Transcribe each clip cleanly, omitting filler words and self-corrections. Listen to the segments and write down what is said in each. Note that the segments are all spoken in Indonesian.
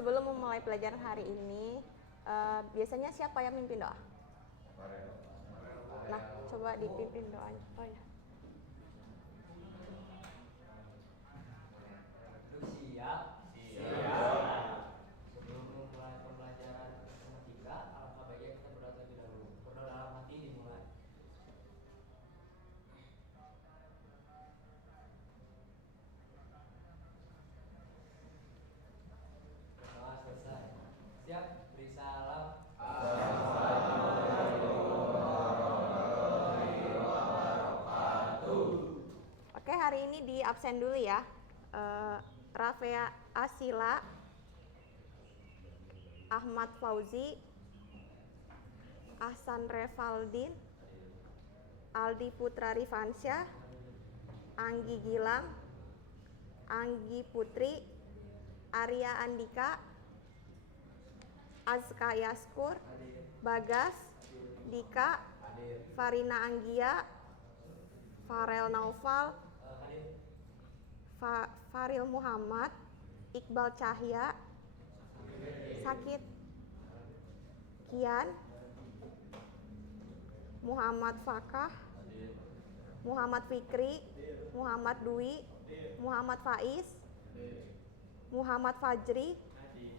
sebelum memulai pelajaran hari ini, biasanya siapa yang mimpin doa? Nah, coba dipimpin doanya. Oh ya. Siap. Siap. Sebelum memulai pembelajaran matematika, alangkah baiknya kita berdoa terlebih dahulu. Berdoa dalam hati dimulai. Berdoa selesai. Siap. Beri salam. Oke, hari ini di absen dulu ya. Rafea Asila, Ahmad Fauzi, Ahsan Revaldin, Aldi Putra Rifansyah, Anggi Gilang, Anggi Putri, Arya Andika, Azka Yaskur, Bagas, Dika, Farina Anggia, Farel Naufal, Faril Muhammad, Iqbal Cahya, Sakit, Kian, Muhammad Fakah, Muhammad Fikri, Muhammad Dwi, Muhammad Faiz, Muhammad Fajri,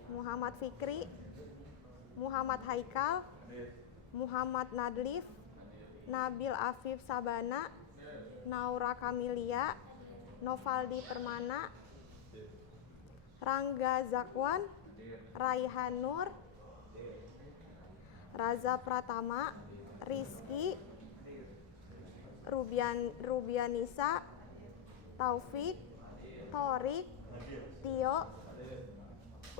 Muhammad Fikri, Muhammad Haikal, Muhammad Nadlif, Nabil Afif Sabana, Naura Kamilia, Novaldi Permana, Rangga Zakwan, Raihan Nur, Raza Pratama, Rizky, Rubianisa, Taufik, Torik, Tio.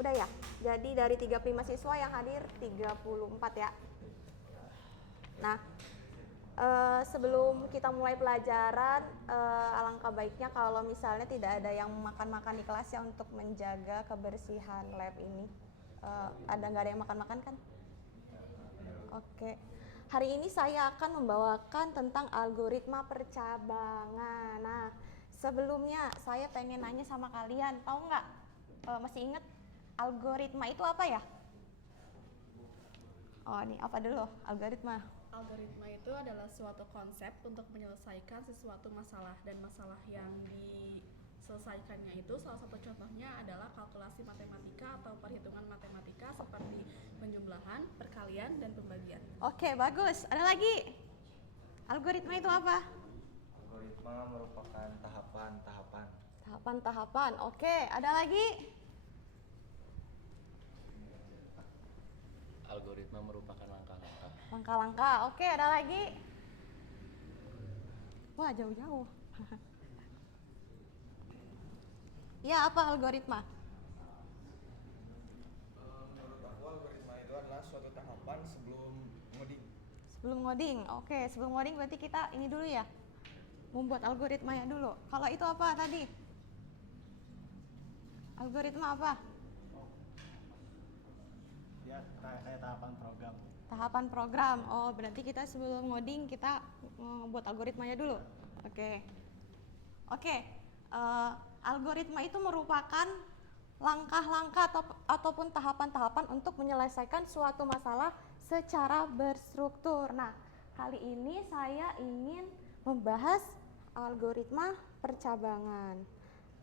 Udah ya? Jadi dari 35 siswa yang hadir 34 ya. Nah, sebelum kita mulai pelajaran, alangkah baiknya kalau misalnya tidak ada yang makan-makan di kelas ya, untuk menjaga kebersihan lab ini. Nggak ada yang makan-makan kan? Oke. Hari ini saya akan membawakan tentang algoritma percabangan. Nah, sebelumnya saya pengen nanya sama kalian, tahu nggak? Masih inget algoritma itu apa ya? Oh, ini apa dulu algoritma? Algoritma itu adalah suatu konsep untuk menyelesaikan sesuatu masalah, dan masalah yang diselesaikannya itu salah satu contohnya adalah kalkulasi matematika atau perhitungan matematika seperti penjumlahan, perkalian, dan pembagian. Oke, bagus. Ada lagi? Algoritma itu apa? Algoritma merupakan tahapan-tahapan. Tahapan-tahapan. Oke, ada lagi? Algoritma merupakan langkah-langkah. Langkah-langkah. Oke, ada lagi? Wah, jauh-jauh. Ya, apa algoritma? Menurut aku algoritma itu adalah suatu tahapan sebelum ngoding. Sebelum ngoding. Oke, sebelum ngoding berarti kita ini dulu ya, membuat algoritmanya dulu. Kalau itu apa tadi? Algoritma apa? Ya, kayak tahapan program. Tahapan program. Oh, berarti kita sebelum ngoding kita buat algoritmanya dulu. Oke. Algoritma itu merupakan langkah-langkah ataupun tahapan-tahapan untuk menyelesaikan suatu masalah secara berstruktur. Nah, kali ini saya ingin membahas algoritma percabangan.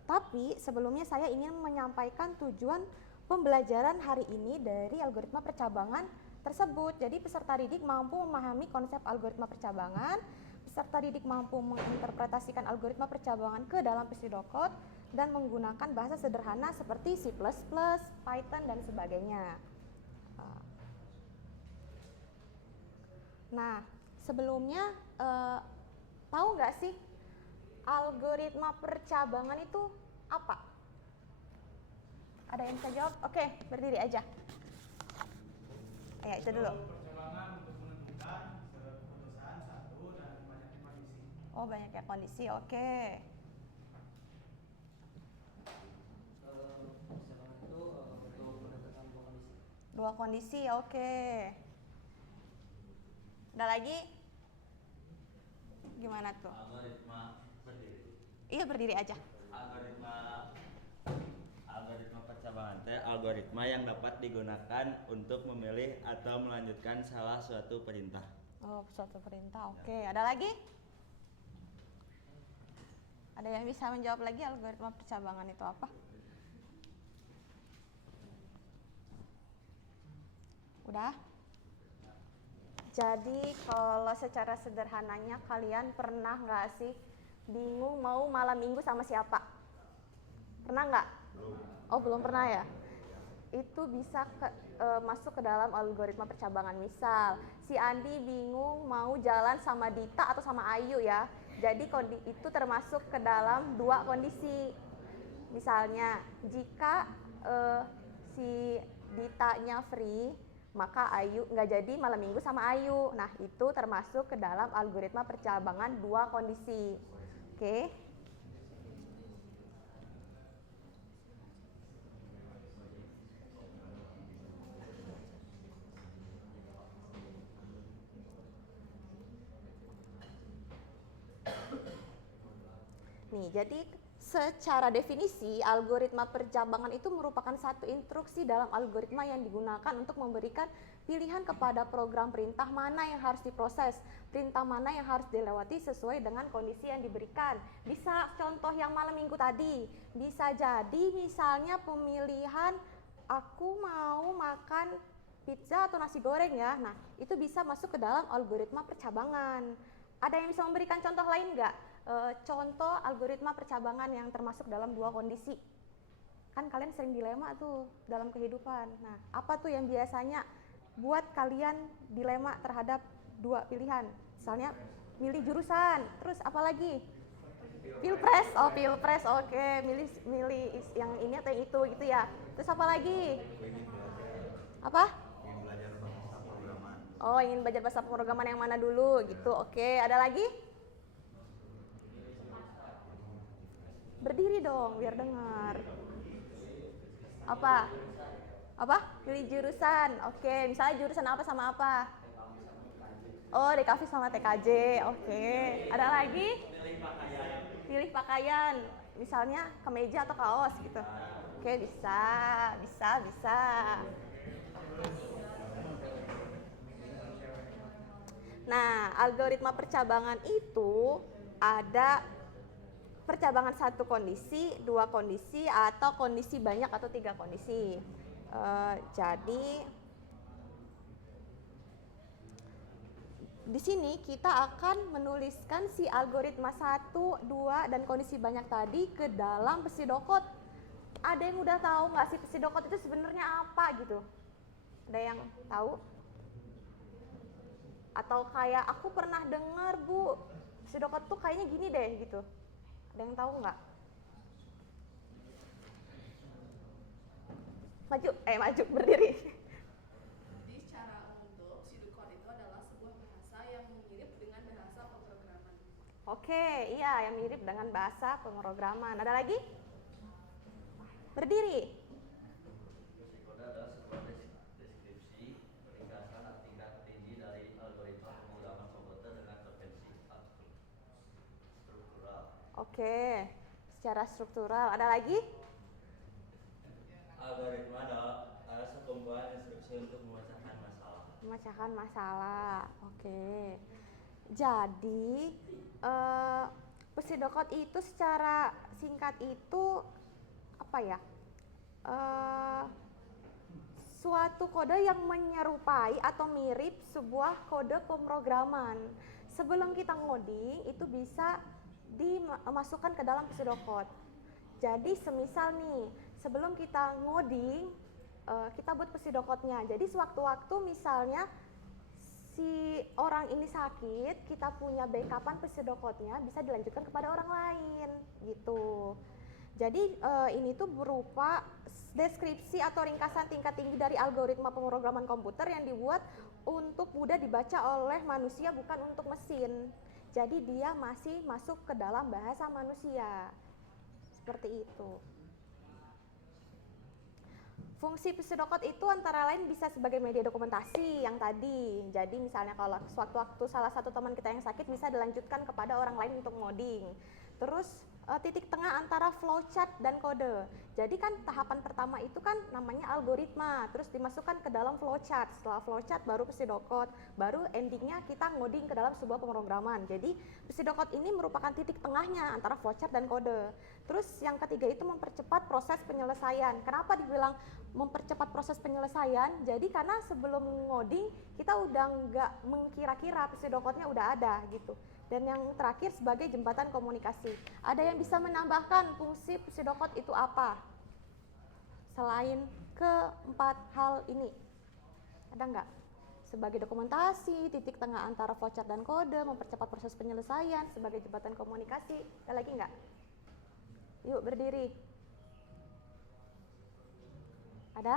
Tapi sebelumnya saya ingin menyampaikan tujuan pembelajaran hari ini dari algoritma percabangan tersebut. Jadi peserta didik mampu memahami konsep algoritma percabangan, peserta didik mampu menginterpretasikan algoritma percabangan ke dalam pseudocode dan menggunakan bahasa sederhana seperti C++, Python, dan sebagainya. Nah, sebelumnya tahu nggak sih algoritma percabangan itu apa? Ada yang bisa jawab? Oke, berdiri aja. Ya, itu dulu. Percabangan untuk menentukan keputusan satu dan banyaknya kondisi. Oh, banyaknya kondisi. Oke. Percabangan itu untuk menentukan Dua kondisi. Oke. Ada lagi? Gimana tuh? Algoritma berdiri. Iya, berdiri aja. Algoritma percabangan teh algoritma yang dapat digunakan untuk memilih atau melanjutkan salah suatu perintah. Oh, suatu perintah. Oke, ada lagi? Ada yang bisa menjawab lagi algoritma percabangan itu apa? Udah? Jadi kalau secara sederhananya kalian pernah nggak sih bingung mau malam minggu sama siapa? Pernah nggak? Oh, belum pernah ya? Itu bisa masuk ke dalam algoritma percabangan. Misal si Andi bingung mau jalan sama Dita atau sama Ayu ya. Jadi itu termasuk ke dalam dua kondisi. Misalnya jika si Ditanya free, maka Ayu nggak jadi malam minggu sama Ayu. Nah, itu termasuk ke dalam algoritma percabangan dua kondisi. Oke. Nih, jadi secara definisi algoritma percabangan itu merupakan satu instruksi dalam algoritma yang digunakan untuk memberikan pilihan kepada program perintah mana yang harus diproses, perintah mana yang harus dilewati sesuai dengan kondisi yang diberikan. Bisa contoh yang malam minggu tadi, bisa jadi misalnya pemilihan aku mau makan pizza atau nasi goreng ya. Nah, itu bisa masuk ke dalam algoritma percabangan. Ada yang bisa memberikan contoh lain nggak? Contoh algoritma percabangan yang termasuk dalam dua kondisi. Kan kalian sering dilema tuh dalam kehidupan. Nah, apa tuh yang biasanya buat kalian dilema terhadap dua pilihan? Misalnya milih jurusan, terus apa lagi? Pilpres, oh pilpres, oke. Milih yang ini atau yang itu gitu ya. Terus apa lagi? Apa? Oh, ingin belajar bahasa pemrograman yang mana dulu gitu. Oke, ada lagi? Berdiri dong biar dengar. Apa? Pilih jurusan. Oke, misalnya jurusan apa sama apa? Oh, DKV sama TKJ. Oke. Ada lagi? Pilih pakaian. Misalnya kemeja atau kaos gitu. Oke, bisa. Nah, algoritma percabangan itu ada percabangan satu kondisi, dua kondisi, atau kondisi banyak atau tiga kondisi. Jadi di sini kita akan menuliskan si algoritma 1, 2, dan kondisi banyak tadi ke dalam pseudocode. Ada yang udah tahu nggak sih pseudocode itu sebenarnya apa gitu? Ada yang tahu? Atau kayak aku pernah dengar Bu, pseudocode tuh kayaknya gini deh gitu. Ada yang tahu nggak? Maju, berdiri. Jadi secara umum pseudocode itu adalah sebuah bahasa yang mirip dengan bahasa pemrograman. Oke, iya yang mirip dengan bahasa pemrograman. Ada lagi? Berdiri. Pseudocode adalah sebuah deskripsi ringkasan tingkat tinggi dari algoritma pemrograman komputer dengan potensi struktural. Oke, secara struktural. Ada lagi? Algoritma adalah sekumpulan instruksi untuk memecahkan masalah. Memecahkan masalah. Oke. Jadi pseudocode itu secara singkat itu apa ya? Suatu kode yang menyerupai atau mirip sebuah kode pemrograman. Sebelum kita ngoding itu bisa dimasukkan ke dalam pseudocode. Jadi semisal nih, sebelum kita ngoding, kita buat pseudocode-nya. Jadi sewaktu-waktu misalnya si orang ini sakit, kita punya backupan pseudocode-nya bisa dilanjutkan kepada orang lain gitu. Jadi ini tuh berupa deskripsi atau ringkasan tingkat tinggi dari algoritma pemrograman komputer yang dibuat untuk mudah dibaca oleh manusia, bukan untuk mesin. Jadi dia masih masuk ke dalam bahasa manusia. Seperti itu. Fungsi pseudocode itu antara lain bisa sebagai media dokumentasi yang tadi. Jadi misalnya kalau sewaktu-waktu salah satu teman kita yang sakit bisa dilanjutkan kepada orang lain untuk ngoding. Terus titik tengah antara flowchart dan kode. Jadi kan tahapan pertama itu kan namanya algoritma, terus dimasukkan ke dalam flowchart. Setelah flowchart baru pseudocode, baru endingnya kita ngoding ke dalam sebuah pemrograman. Jadi pseudocode ini merupakan titik tengahnya antara flowchart dan kode. Terus yang ketiga itu mempercepat proses penyelesaian. Kenapa dibilang mempercepat proses penyelesaian? Jadi karena sebelum ngoding kita udah nggak mengkira-kira pseudocode-nya udah ada gitu. Dan yang terakhir sebagai jembatan komunikasi. Ada yang bisa menambahkan fungsi pseudocode itu apa? Selain keempat hal ini. Ada nggak? Sebagai dokumentasi, titik tengah antara flowchart dan kode, mempercepat proses penyelesaian, sebagai jembatan komunikasi. Ada lagi nggak? Yuk berdiri. Ada?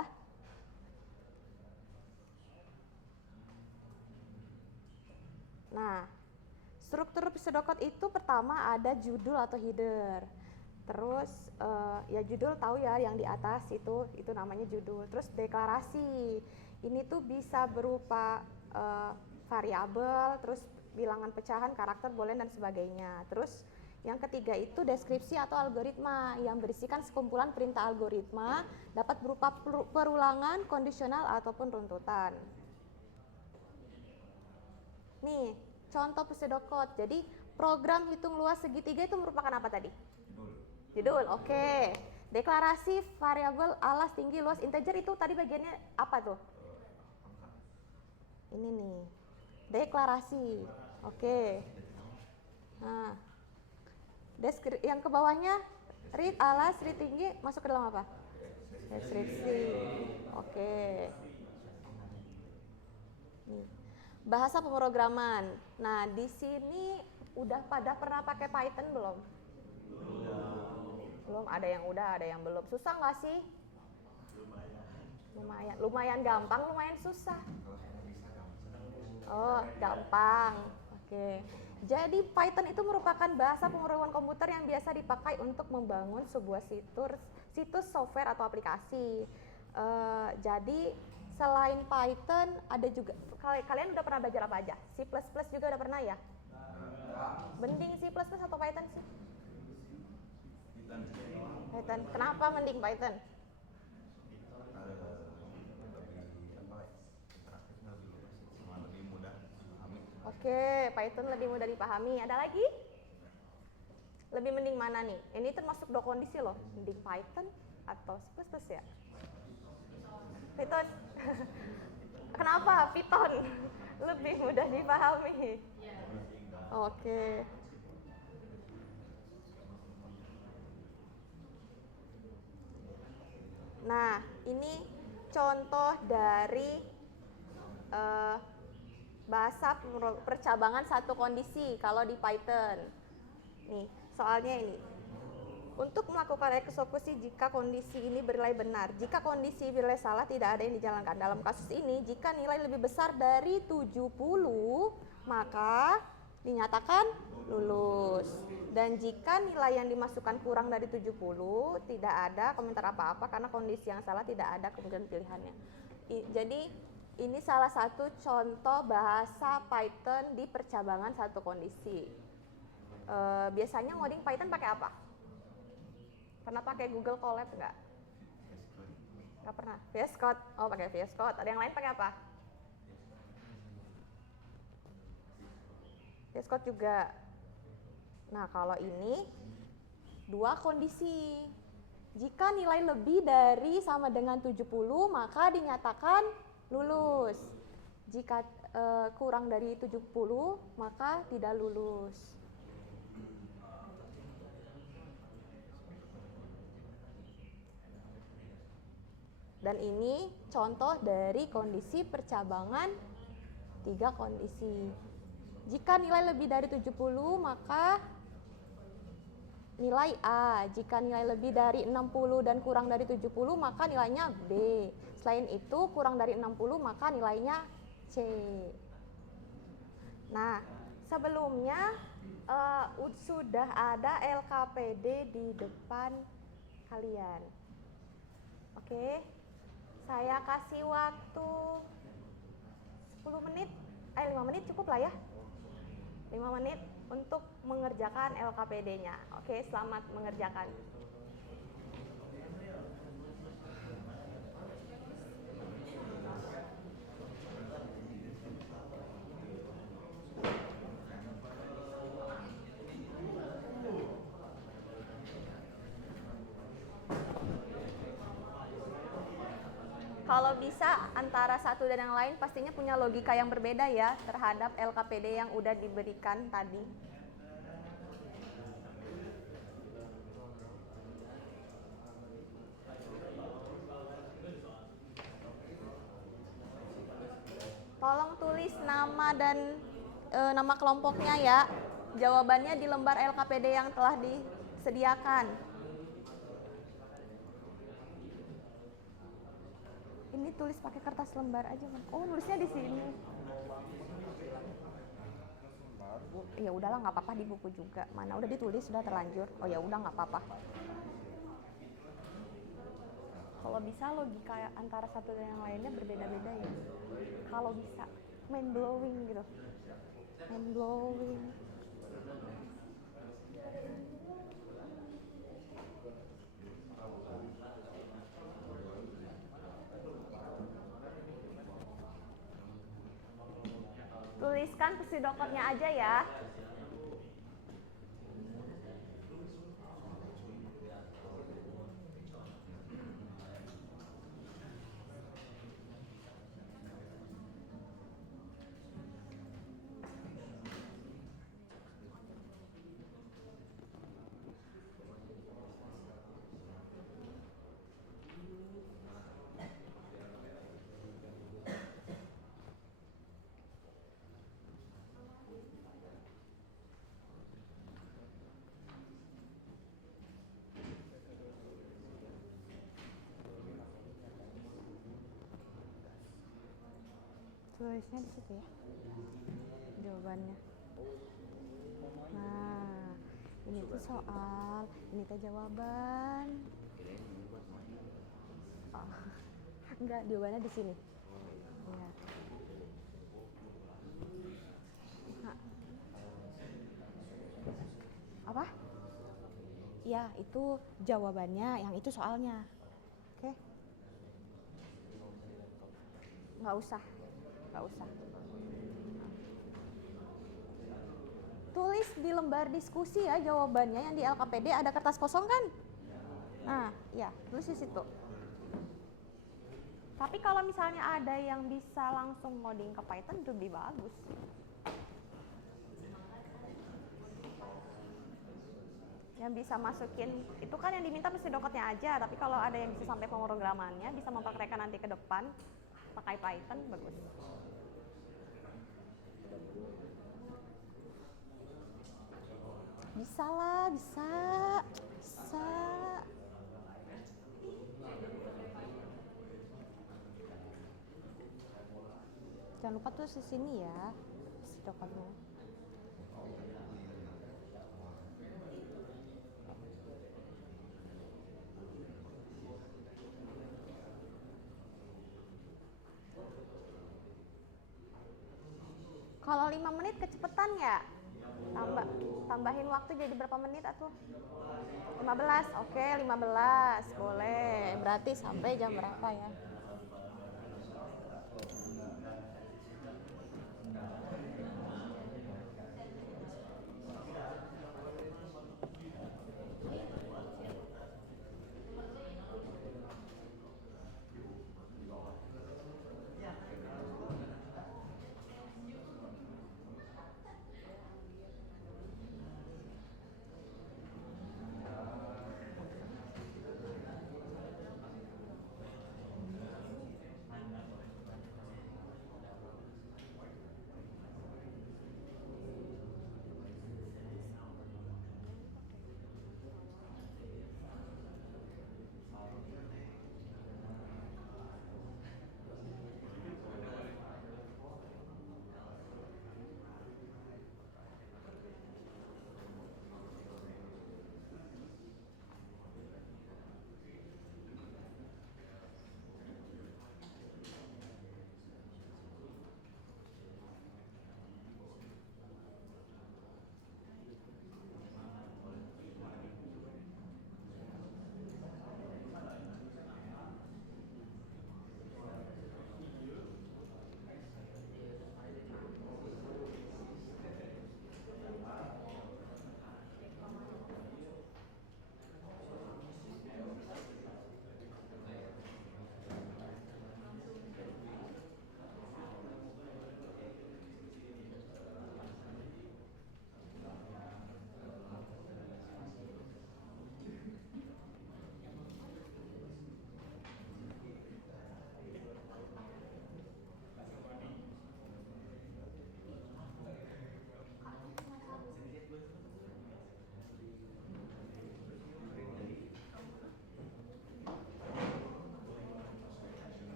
Nah, struktur pseudocode itu pertama ada judul atau header. Terus ya judul tahu ya yang di atas itu namanya judul. Terus deklarasi. Ini tuh bisa berupa variabel, terus bilangan pecahan, karakter, boolean dan sebagainya. Terus yang ketiga itu deskripsi atau algoritma yang berisikan sekumpulan perintah algoritma, dapat berupa perulangan, kondisional ataupun runtutan. Nih, contoh pseudocode. Jadi program hitung luas segitiga itu merupakan apa tadi? Judul. Oke. Deklarasi, variabel, alas, tinggi, luas, integer itu tadi bagiannya apa tuh? Ini nih. Deklarasi. Oke. Nah. Yang ke bawahnya read, alas, read tinggi masuk ke dalam apa? Deskripsi. Oke. Nih. Bahasa pemrograman. Nah, di sini udah pada pernah pakai Python belum? Belum, ada yang udah, ada yang belum. Susah nggak sih? Lumayan. Lumayan gampang, lumayan susah. Oh, gampang. Oke. Jadi Python itu merupakan bahasa pemrograman komputer yang biasa dipakai untuk membangun sebuah situs software atau aplikasi. Jadi selain Python ada juga, kalian udah pernah belajar apa aja? C++ juga udah pernah ya? Mending C++ atau Python sih? Python. Kenapa mending Python? Oke, Python lebih mudah dipahami. Ada lagi? Lebih mending mana nih? Ini termasuk dua kondisi loh. Mending Python atau C++ ya? Python. Kenapa Python lebih mudah dipahami? Oke. Nah, ini contoh dari bahasa percabangan satu kondisi kalau di Python. Nih, soalnya ini. Untuk melakukan eksekusi jika kondisi ini bernilai benar. Jika kondisi bernilai salah, tidak ada yang dijalankan. Dalam kasus ini, jika nilai lebih besar dari 70, maka dinyatakan lulus. Dan jika nilai yang dimasukkan kurang dari 70, tidak ada komentar apa-apa karena kondisi yang salah tidak ada kemungkinan pilihannya. Jadi ini salah satu contoh bahasa Python di percabangan satu kondisi. Biasanya ngoding Python pakai apa? Pernah pakai Google Colab nggak? Nggak pernah. VS Code. Oh, pakai VS Code. Ada yang lain pakai apa? VS Code juga. Nah, kalau ini dua kondisi. Jika nilai lebih dari sama dengan 70, maka dinyatakan lulus. Jika kurang dari 70, maka tidak lulus. Dan ini contoh dari kondisi percabangan 3 kondisi. Jika nilai lebih dari 70, maka nilai A. Jika nilai lebih dari 60 dan kurang dari 70, maka nilainya B. Selain itu, kurang dari 60, maka nilainya C. Nah, sebelumnya sudah ada LKPD di depan kalian. Oke, saya kasih waktu 10 menit, 5 menit cukup lah ya. 5 menit untuk mengerjakan LKPD-nya. Oke, selamat mengerjakan. Kalau bisa antara satu dan yang lain pastinya punya logika yang berbeda ya terhadap LKPD yang udah diberikan tadi. Tolong tulis nama dan nama kelompoknya ya. Jawabannya di lembar LKPD yang telah disediakan. Ini tulis pakai kertas lembar aja, Bang. Oh, nulisnya di sini. Ya udahlah, nggak apa-apa di buku juga. Mana udah ditulis, sudah terlanjur. Oh ya udah nggak apa-apa. Kalau bisa logika antara satu dan yang lainnya berbeda-beda ya. Kalau bisa, mind blowing gitu. Mind blowing. Tuliskan pseudocode-nya aja ya. Tulisnya di situ ya jawabannya. Nah, ini tuh soal, ini tuh jawaban. Oh, enggak, jawabannya di sini. Ya. Nah. Apa? Ya, itu jawabannya, yang itu soalnya. Oke? Nggak usah. Tulis di lembar diskusi ya jawabannya, yang di LKPD ada kertas kosong kan? Nah, ya, tulis di situ. Tapi kalau misalnya ada yang bisa langsung ngoding ke Python lebih bagus. Yang bisa masukin, itu kan yang diminta pseudocode-nya aja, tapi kalau ada yang bisa sampai pemrogramannya, bisa mempraktekkan nanti ke depan pakai Python, bagus. Bisa lah, bisa. Jangan lupa tuh di sini ya, pseudocode-nya. Kalau 5 menit kecepetan ya? Tambahin waktu jadi berapa menit atuh? 15, oke 15, boleh. Berarti sampai jam berapa ya?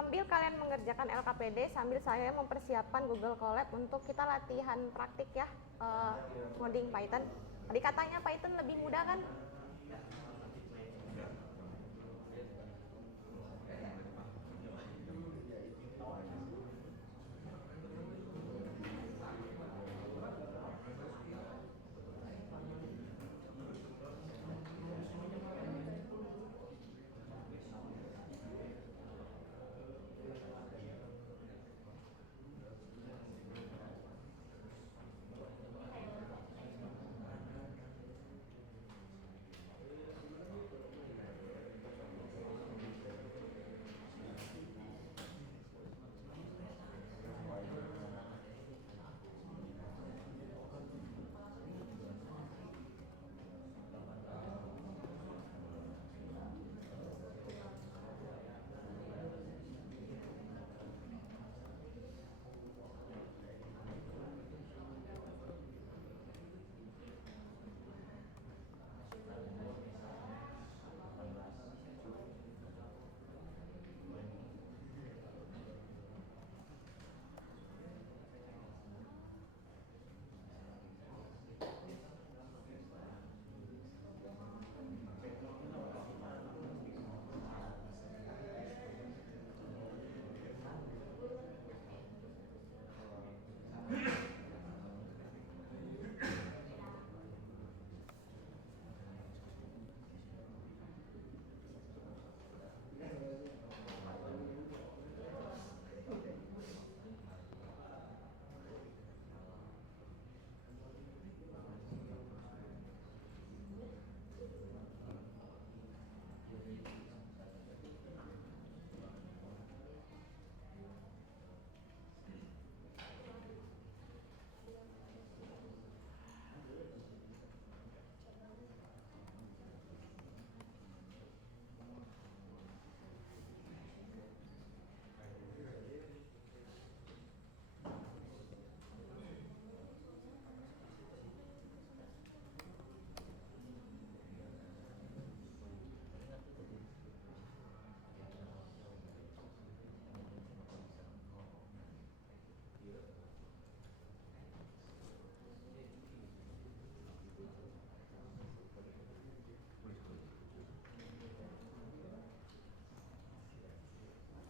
sambil kalian mengerjakan LKPD, sambil saya mempersiapkan Google Colab untuk kita latihan praktik ya, ngoding Python. Tadi katanya Python lebih mudah kan?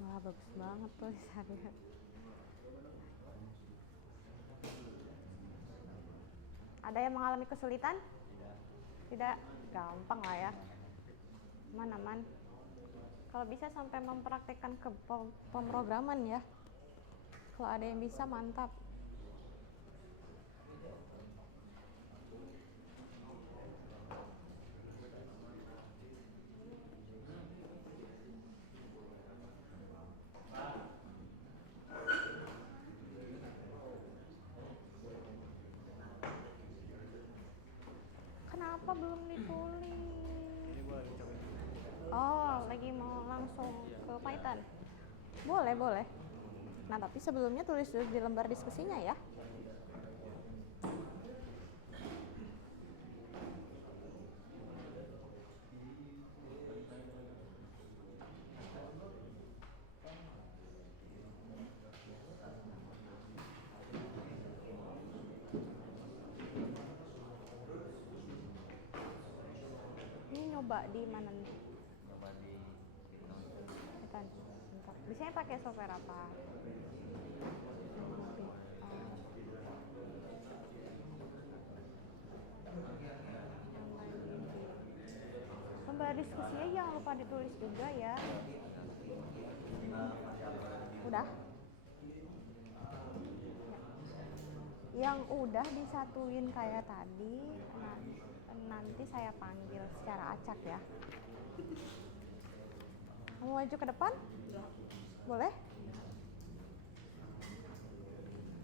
Wah, bagus banget tulisannya. Ada yang mengalami kesulitan? Tidak, gampang lah ya. Aman-aman. Kalau bisa sampai mempraktekkan ke pemrograman ya. Kalau ada yang bisa, mantap. Kenapa belum ditulis? Oh, lagi mau langsung ke Python? Boleh, boleh. Nah, tapi sebelumnya tulis dulu di lembar diskusinya ya. Ini nyoba di mana nih? Coba di Python. Bentar. Biasanya pakai software apa? Lembar diskusinya jangan lupa ditulis juga ya. Udah? Yang udah disatuin kayak tadi, nanti saya panggil secara acak ya. Mau maju ke depan? Boleh?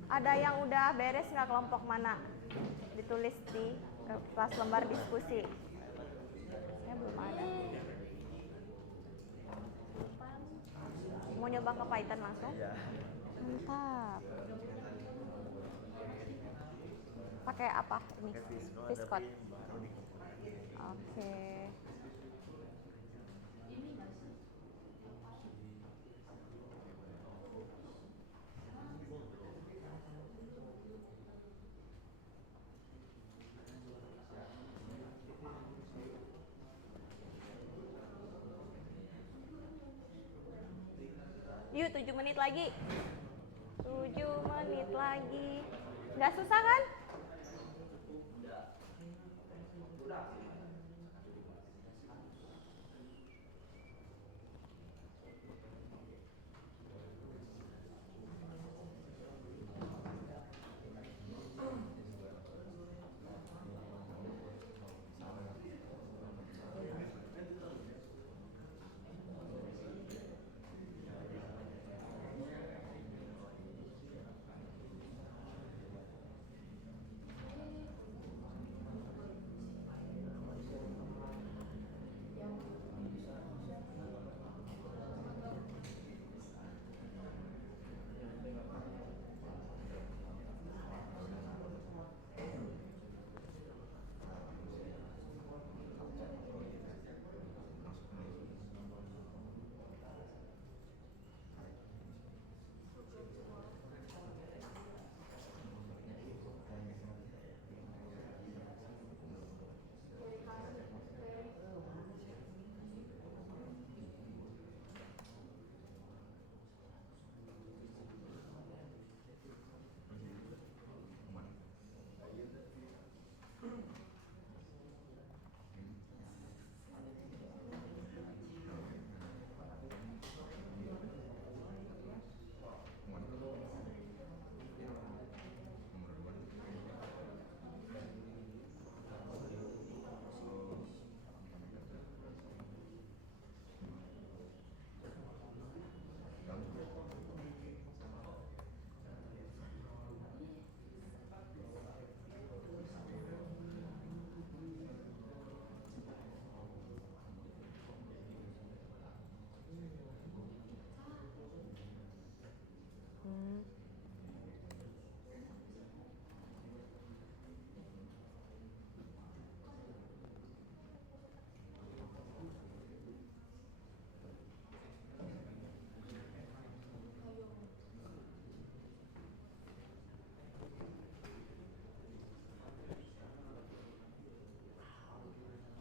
Ada yang udah beres nggak kelompok mana? Ditulis di kelas lembar diskusi. Saya belum ada. Mau nyoba ke Python langsung? ya. Mantap. Pakai apa ini? Viscode. Oke. 7 menit lagi. 7 menit lagi. Nggak susah kan?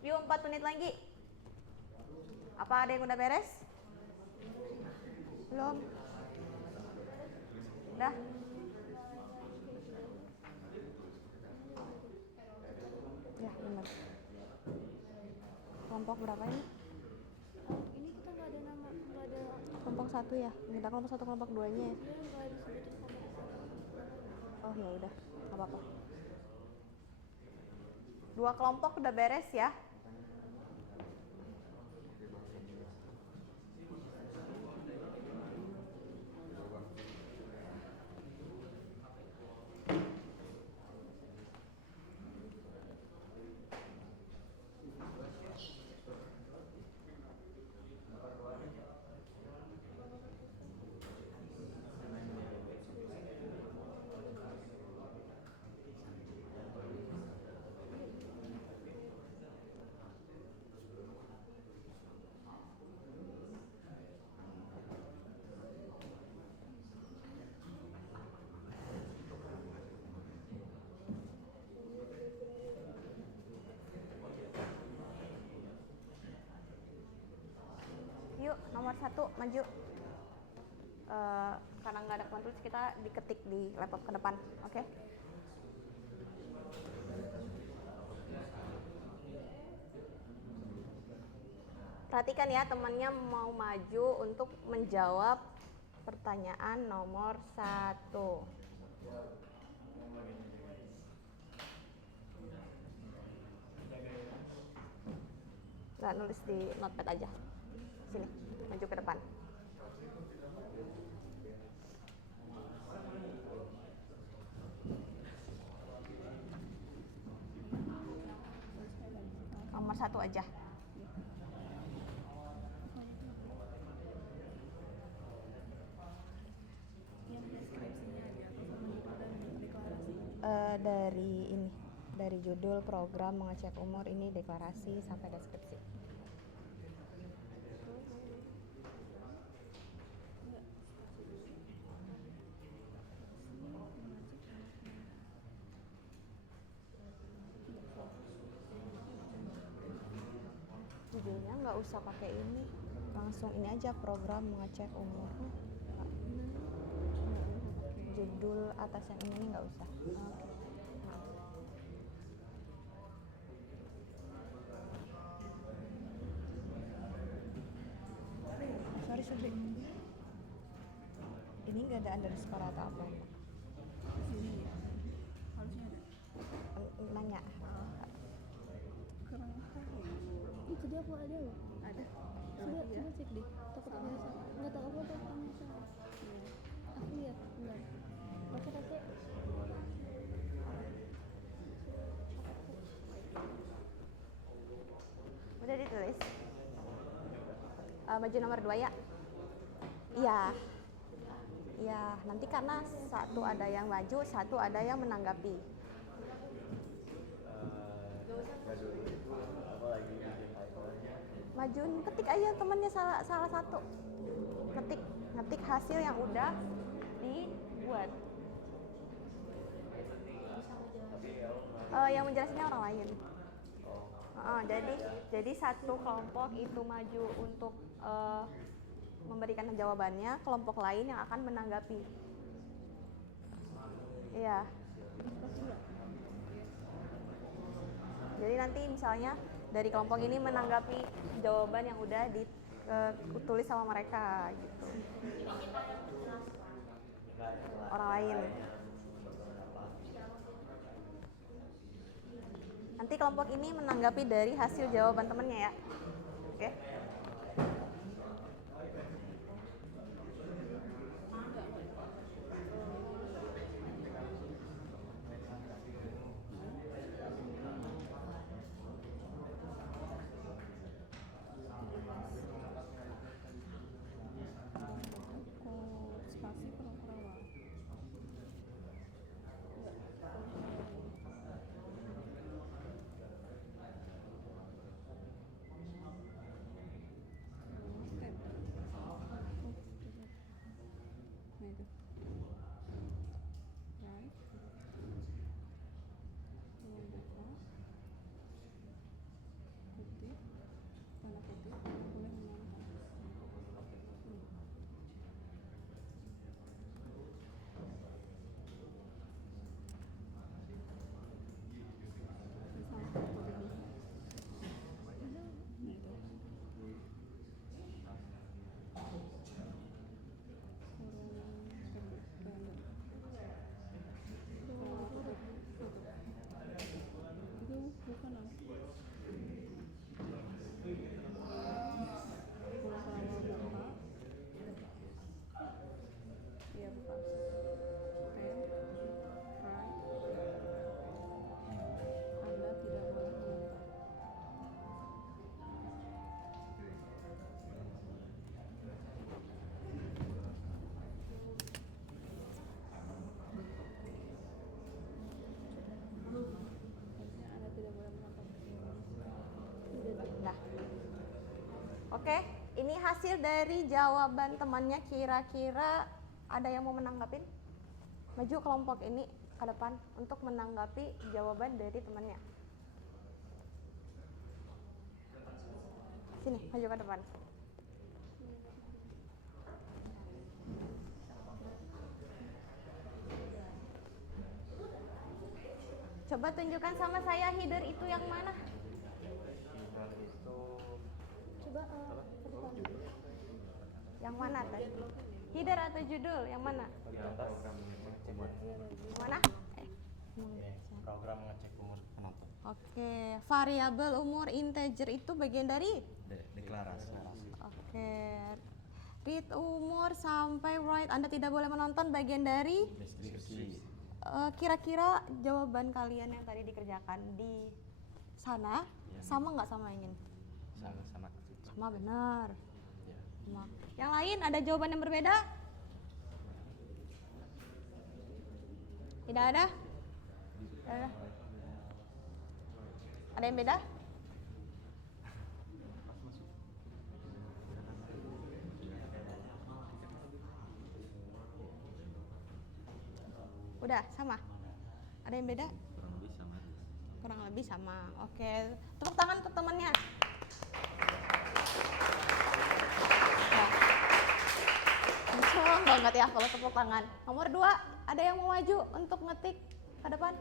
Yuk 4 menit lagi. Apa ada yang udah beres? Belum? Udah? Ya benar. Kelompok berapa ini? Ini kita nggak ada nama, nggak ada. Kelompok 1 ya? Kita kelompok 1, kelompok 2-nya ya? Dia nggak disebutin kelompok. Oh ya udah, nggak apa-apa. 2 kelompok udah beres ya? Yuk, nomor 1 maju. Karena nggak ada kontrol, kita diketik di laptop ke depan, oke? Perhatikan ya, temannya mau maju untuk menjawab pertanyaan nomor 1. Nggak nulis di notepad aja. Sini, maju ke depan. Nomor 1 aja. Yang deskripsinya aja atau sama judul dan deklarasi. Dari ini, dari judul program mengecek umur, ini deklarasi sampai deskripsi. Judulnya nggak usah pakai ini, langsung ini aja, program mengecek umur. judul atas yang ini nggak usah. Sorry. Ini nggak ada underscore atau apa? Sini ya. Harusnya ada. Nanya. Kurang tahu. Itu dia apa ada loh? Ada. Coba cek deh. Takut ada salah. Nggak tahu apa takutnya salah. Aku lihat. Bentar. Oke. Udah ditulis. Maju nomor 2 ya? Iya, nanti karena satu ada yang maju, satu ada yang menanggapi. Maju, ketik aja temennya salah satu. Ngetik hasil yang udah dibuat. Yang menjelaskannya orang lain. Jadi satu kelompok itu maju untuk memberikan jawabannya, kelompok lain yang akan menanggapi. Iya. Jadi nanti misalnya dari kelompok ini menanggapi jawaban yang udah ditulis sama mereka gitu. Orang lain. Nanti kelompok ini menanggapi dari hasil jawaban temennya ya. Oke? Spasi pura-pura. Nah itu. Right. Ruang data. Putih. Warna putih. Boleh menonton. Iya bukan. Pen, right. Anda tidak boleh menonton. Harusnya Anda tidak boleh menonton. Nah. Oke, ini hasil dari jawaban temannya. Kira-kira ada yang mau menanggapin? Maju kelompok ini ke depan untuk menanggapi jawaban dari temannya. Sini, maju ke depan. Coba tunjukkan sama saya header itu yang mana? Coba ke depan. Yang mana tadi? Header atau judul? Yang mana? Yang mana? Program ngecek umur penonton. Oke, variabel umur integer itu bagian dari? Deklarasi. Oke, read umur sampai write Anda tidak boleh menonton bagian dari? Deskripsi. Kira-kira jawaban kalian yang tadi dikerjakan di sana sama nggak sama yang ini? Sama. Sama, benar. Ya. Sama. Yang lain ada jawaban yang berbeda? Tidak ada? Ada? Ada yang beda? Udah sama? Ada yang beda? Kurang lebih sama. Oke, tepuk tangan untuk temannya. Kenceng banget ya kalau tepuk tangan. Nomor 2. ada yang mau maju untuk ngetik ke depan?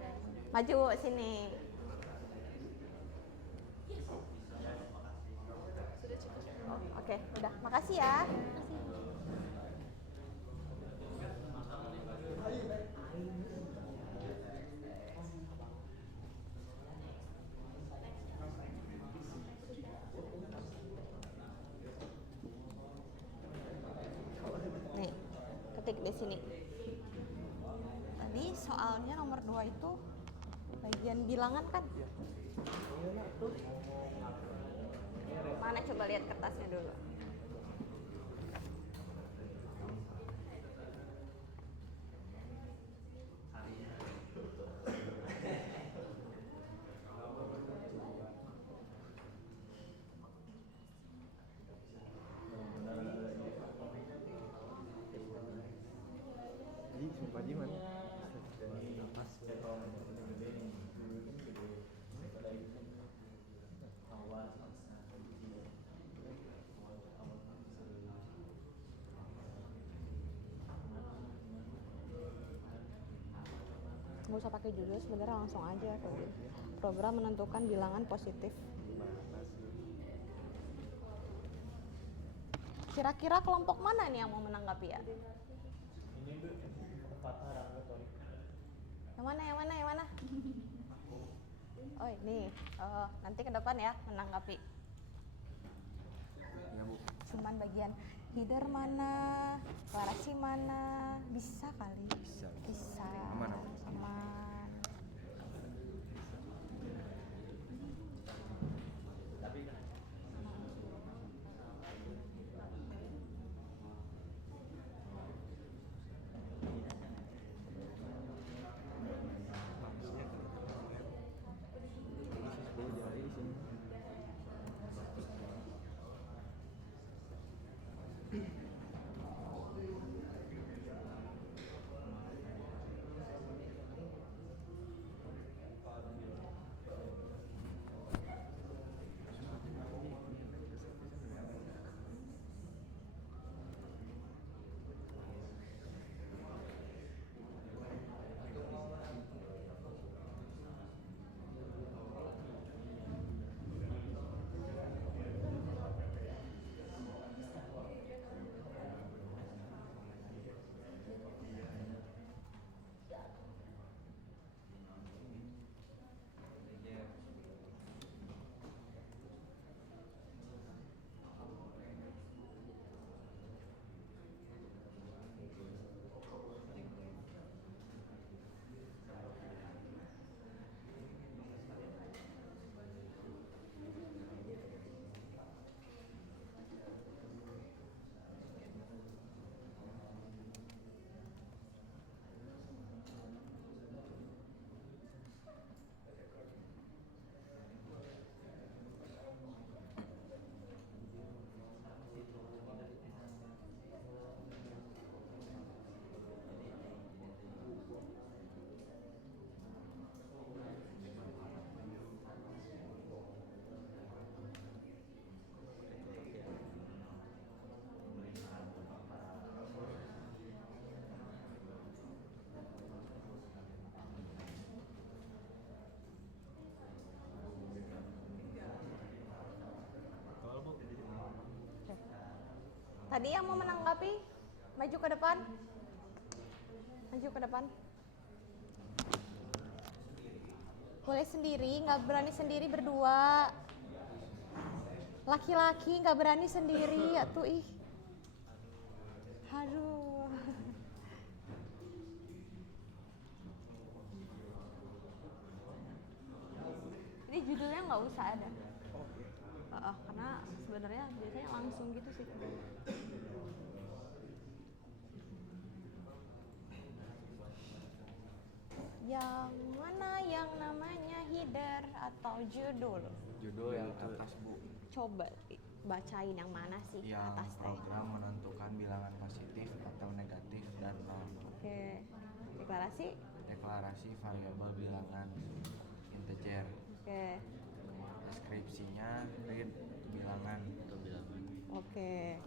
Maju sini. Oh, oke, udah. Makasih ya. Nih, ketik di sini. Tadi soalnya nomor 2 itu bagian bilangan kan? Mana coba lihat kertasnya dulu. Nggak usah pakai judul, sebenarnya langsung aja tuh. Program menentukan bilangan positif. Kira-kira kelompok mana nih yang mau menanggapi ya? Yang mana? Oh ini, nanti ke depan ya menanggapi. Ya Bu. Cuman bagian header mana, deklarasi mana, bisa kali? Bisa. Aman. Tadi yang mau menanggapi, maju ke depan. Boleh sendiri, nggak berani sendiri berdua. Laki-laki nggak berani sendiri, atuh ih. Aduh. Ini judulnya nggak usah ada. Karena sebenarnya biasanya langsung gitu sih. Yang mana yang namanya header atau judul? Judul yang atas Bu. Coba bacain yang mana sih Yang atas teh. program menentukan bilangan positif atau negatif dan nol. Oke. Deklarasi. Deklarasi variabel bilangan integer. Oke. Deskripsinya read bilangan. Oke.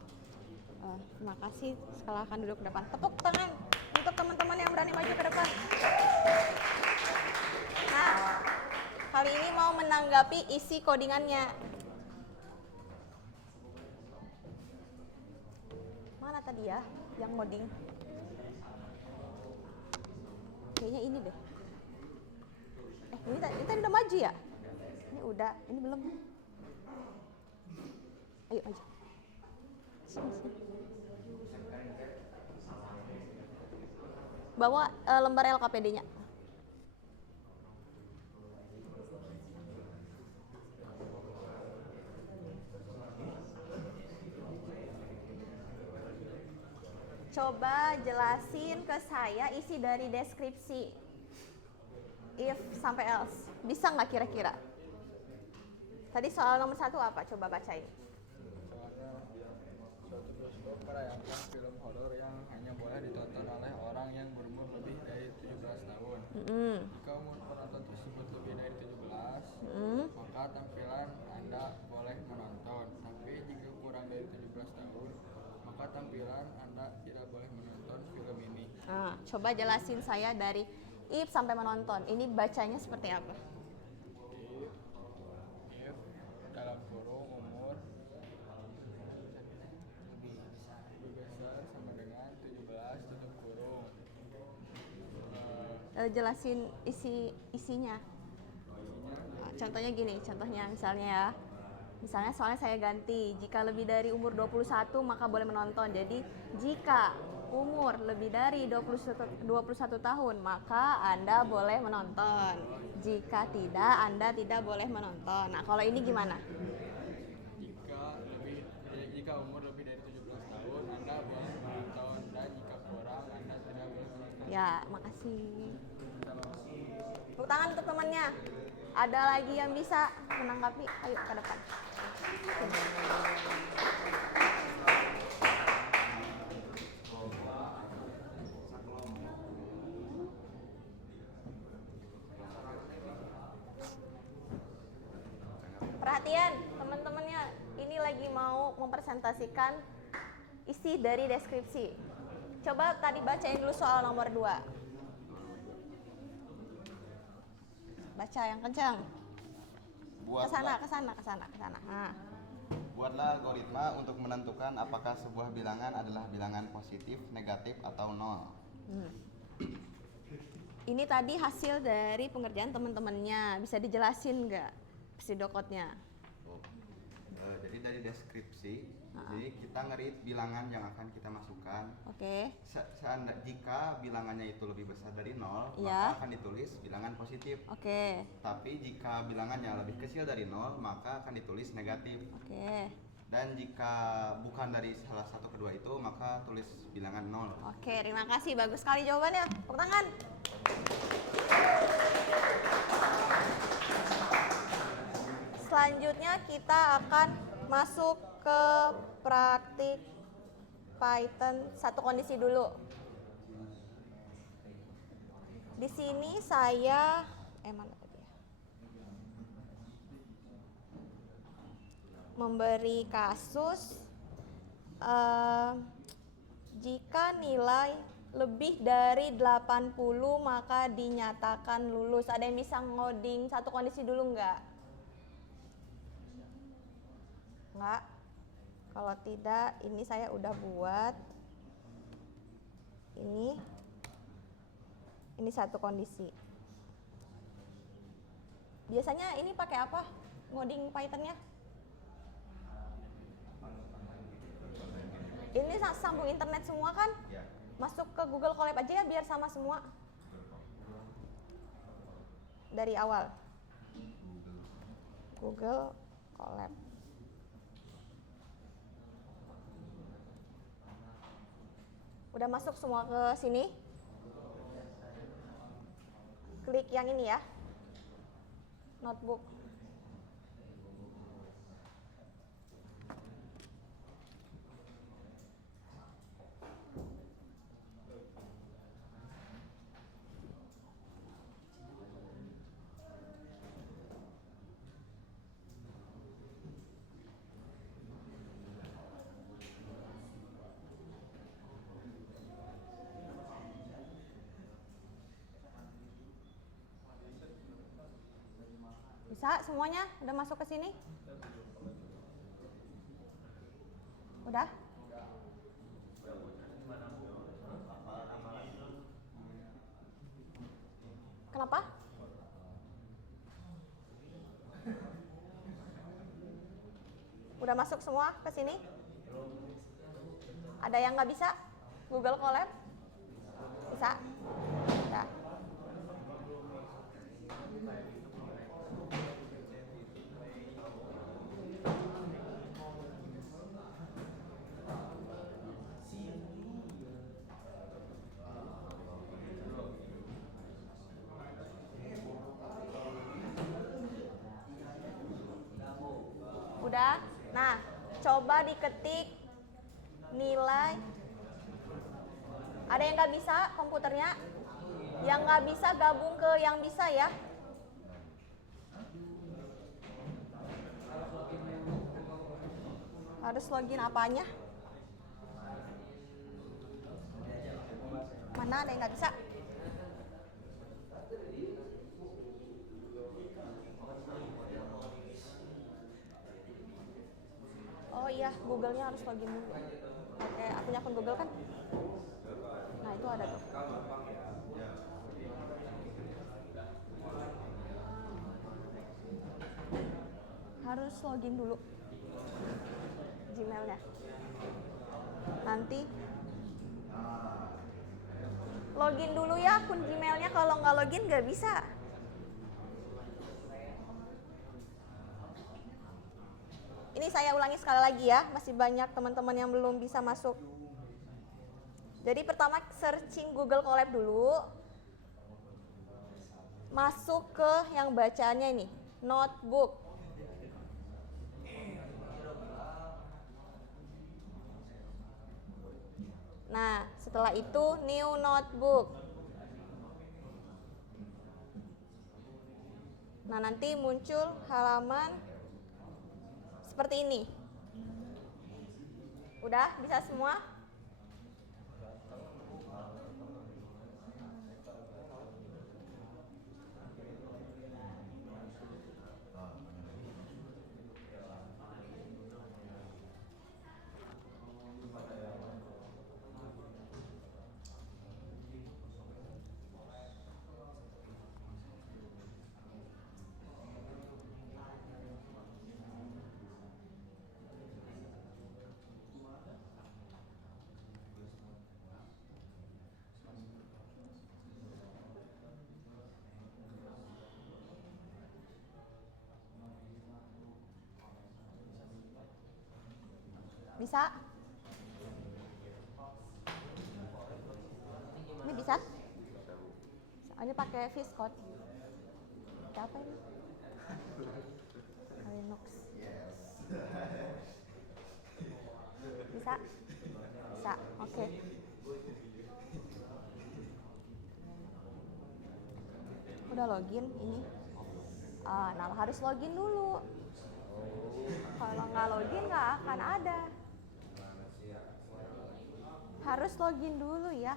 Terima kasih. Silakan duduk ke depan. Tepuk tangan untuk teman-teman yang berani maju ke depan. Nah, kali ini mau menanggapi isi codingannya. Mana tadi ya yang coding? Kayaknya ini deh. Ini tadi udah maju ya? Ini udah, ini belum. Ayo maju. Sini. Bawa lembar LKPD-nya. Coba jelasin ke saya isi dari deskripsi. If sampai else. Bisa nggak kira-kira? Tadi soal nomor 1 apa? Coba bacain. Soalnya suatu bioskop menayangkan film horor yang hanya boleh ditonton oleh orang yang berumur lebih dari 17 tahun. Jika umur penonton tersebut lebih dari 17, maka tampilan Anda boleh menonton. Tapi jika kurang dari 17 tahun, maka tampilan Anda tidak boleh menonton film ini. Nah, coba jelasin saya dari if sampai menonton. Ini bacanya seperti apa? If dalam kurung umur lebih besar sama dengan 17 tutup kurung. Jelasin isinya. Nah, contohnya gini, misalnya ya. Misalnya soalnya saya ganti, jika lebih dari umur 21 maka boleh menonton. Jadi jika umur lebih dari 21 tahun maka Anda boleh menonton. Jika tidak, Anda tidak boleh menonton. Nah, kalau ini gimana? Jika umur lebih dari 17 tahun Anda boleh menonton, dan jika kurang Anda tidak boleh menonton. Ya, makasih. Tepuk tangan untuk temannya. Ada lagi yang bisa menanggapi? Ayo ke depan. Perhatian teman-temannya, ini lagi mau mempresentasikan isi dari deskripsi. Coba tadi bacain dulu soal nomor 2. Baca yang kencang. Kesana. Nah. Buatlah algoritma untuk menentukan apakah sebuah bilangan adalah bilangan positif, negatif, atau nol. Ini tadi hasil dari pengerjaan teman-temannya. Bisa dijelasin nggak pseudocode-nya? Jadi dari deskripsi, jadi kita ngerit bilangan yang akan kita masukkan. Oke. Jika bilangannya itu lebih besar dari 0, Ya. maka akan ditulis bilangan positif. Oke. Tapi jika bilangannya lebih kecil dari 0, maka akan ditulis negatif. Oke. Dan jika bukan dari salah satu kedua itu, maka tulis bilangan 0. Oke, terima kasih. Bagus sekali jawabannya. Tepuk tangan. Selanjutnya kita akan masuk ke praktik Python. Satu kondisi dulu. Di sini saya mana tadi ya? Memberi kasus jika nilai lebih dari 80 maka dinyatakan lulus. Ada yang bisa ngoding satu kondisi dulu nggak? Nggak? Kalau tidak, ini saya udah buat. Ini satu kondisi. Biasanya ini pakai apa? Ngoding Python-nya? Ini sambung internet semua kan? Ya. Masuk ke Google Colab aja ya biar sama semua. Dari awal. Google Colab. Udah masuk semua ke sini? Klik yang ini ya. Notebook. Bisa semuanya? Udah masuk ke sini? Udah? Kenapa? Udah masuk semua ke sini? Ada yang nggak bisa? Google Colab? Bisa? Udah. Udah? Nah, coba diketik nilai. Ada yang nggak bisa komputernya? Yang nggak bisa gabung ke yang bisa ya. Harus login apanya? Mana ada yang nggak bisa? Oh iya, Google-nya harus login dulu. Oke, punya akun Google kan? Nah, itu ada tuh. Harus login dulu Gmail-nya. Nanti login dulu ya akun Gmail-nya, kalau nggak login nggak bisa. Ini saya ulangi sekali lagi ya, masih banyak teman-teman yang belum bisa masuk. Jadi pertama searching Google Colab dulu. Masuk ke yang bacaannya ini, notebook. Nah, setelah itu new notebook. Nah, nanti muncul halaman seperti ini. Udah bisa semua? Bisa? Ini bisa? Soalnya pakai Viscode. Pakai apa ini? Linux. Bisa? Bisa, oke. Udah login ini? Nah, harus login dulu. Kalau nggak login nggak akan ada. Harus login dulu ya.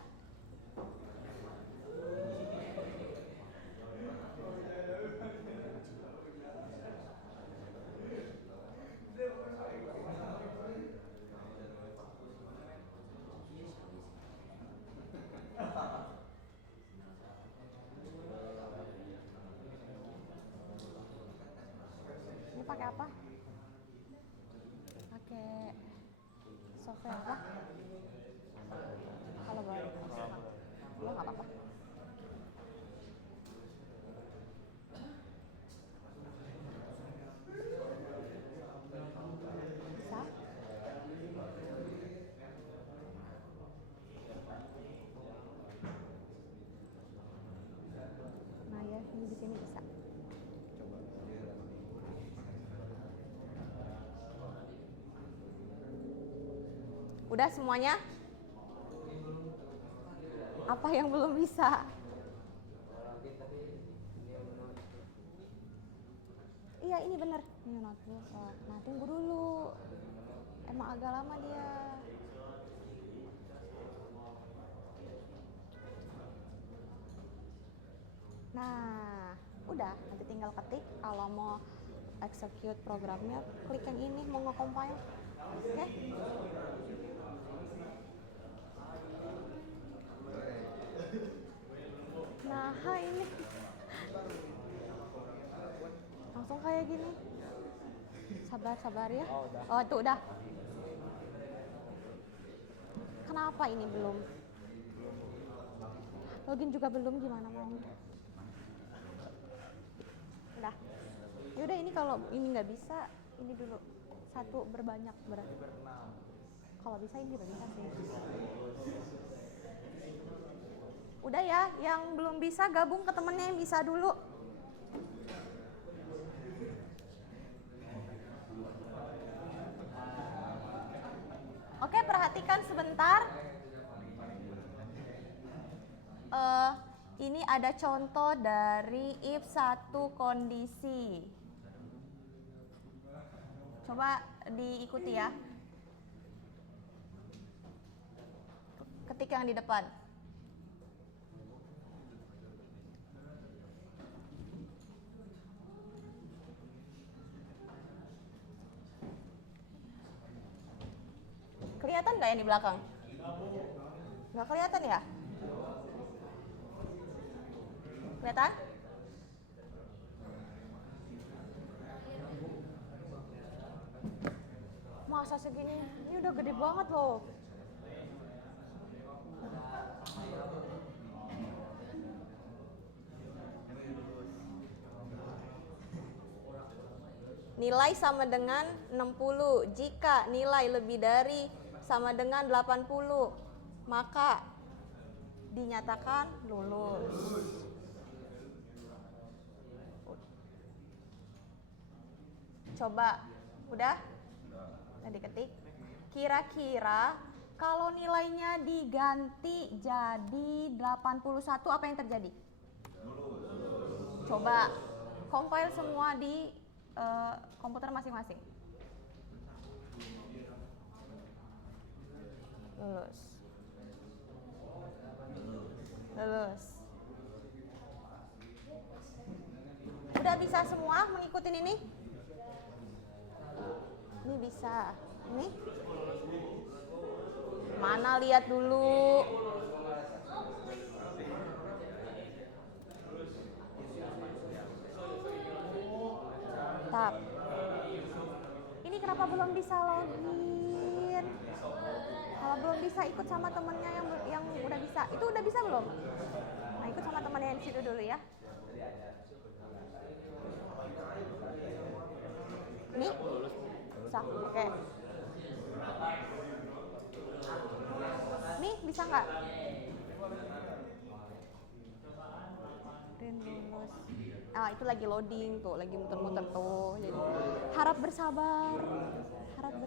Ini pakai apa? Pakai software apa? Kalau boleh dikasih tahu. Ya nggak apa-apa. Bisa? Nah ya, ini di sini bisa. Udah semuanya? Apa yang belum bisa? Iya, ini bener. Ini notebook. Nah, tunggu dulu. Emang agak lama dia. Nah, udah. Nanti tinggal tinggal ketik. Kalau mau execute programnya, klik yang ini, mau nge-compile. Oke? Nah, ini langsung kayak gini. Sabar ya. Oh, tuh udah. Kenapa ini belum? Login juga belum, gimana mau? Udah. Yaudah, ini kalau ini nggak bisa, ini dulu. Satu berbanyak berarti. Kalau bisa ini bisa sih. Udah ya, yang belum bisa gabung ke temennya yang bisa dulu. Oke, perhatikan sebentar. Ini ada contoh dari if satu kondisi. Coba diikuti ya. Ketik yang di depan. Kelihatan nggak yang di belakang? Nggak kelihatan ya? Kelihatan? Masa segini? Ini udah gede banget loh. Nilai sama dengan 60. Jika nilai lebih dari sama dengan 80, maka dinyatakan lulus. Coba, udah diketik. Kira-kira kalau nilainya diganti jadi 81, apa yang terjadi? Coba compile semua di komputer masing-masing. Lulus. Udah bisa semua mengikuti ini? Ini bisa. Ini? Mana lihat dulu. Tap. Ini kenapa belum bisa login? Kalau belum bisa ikut sama temennya yang udah bisa. Itu udah bisa belum? Nah, ikut sama temennya yang di situ dulu ya. Ini? Bisa. Oke. Nih, bisa nggak? Lulus. Ah, itu lagi loading tuh, lagi muter-muter tuh. Jadi harap bersabar. Oke.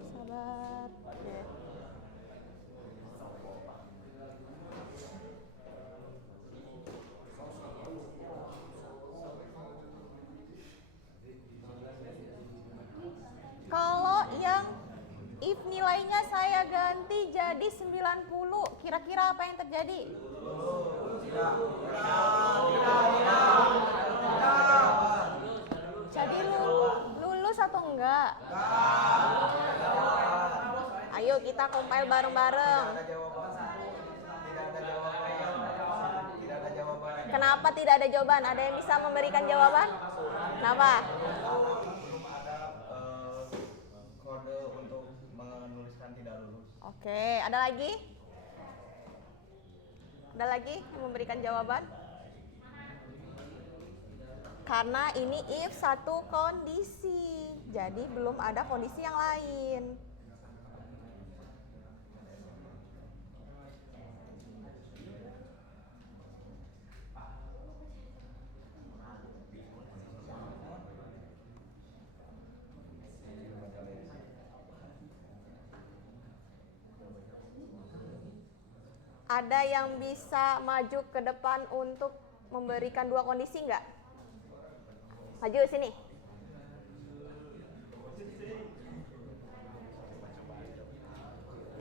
Kalau yang if nilainya saya ganti jadi 90, kira-kira apa yang terjadi? Jadi lulus atau enggak? Ayo kita compile bareng-bareng. Kenapa tidak ada jawaban? Ada yang bisa memberikan jawaban? Kenapa? Belum ada kode untuk menuliskan tidak lulus. Oke, ada lagi? Ada lagi yang memberikan jawaban? Karena ini if satu kondisi, jadi belum ada kondisi yang lain. Ada yang bisa maju ke depan untuk memberikan dua kondisi nggak? Maju sini.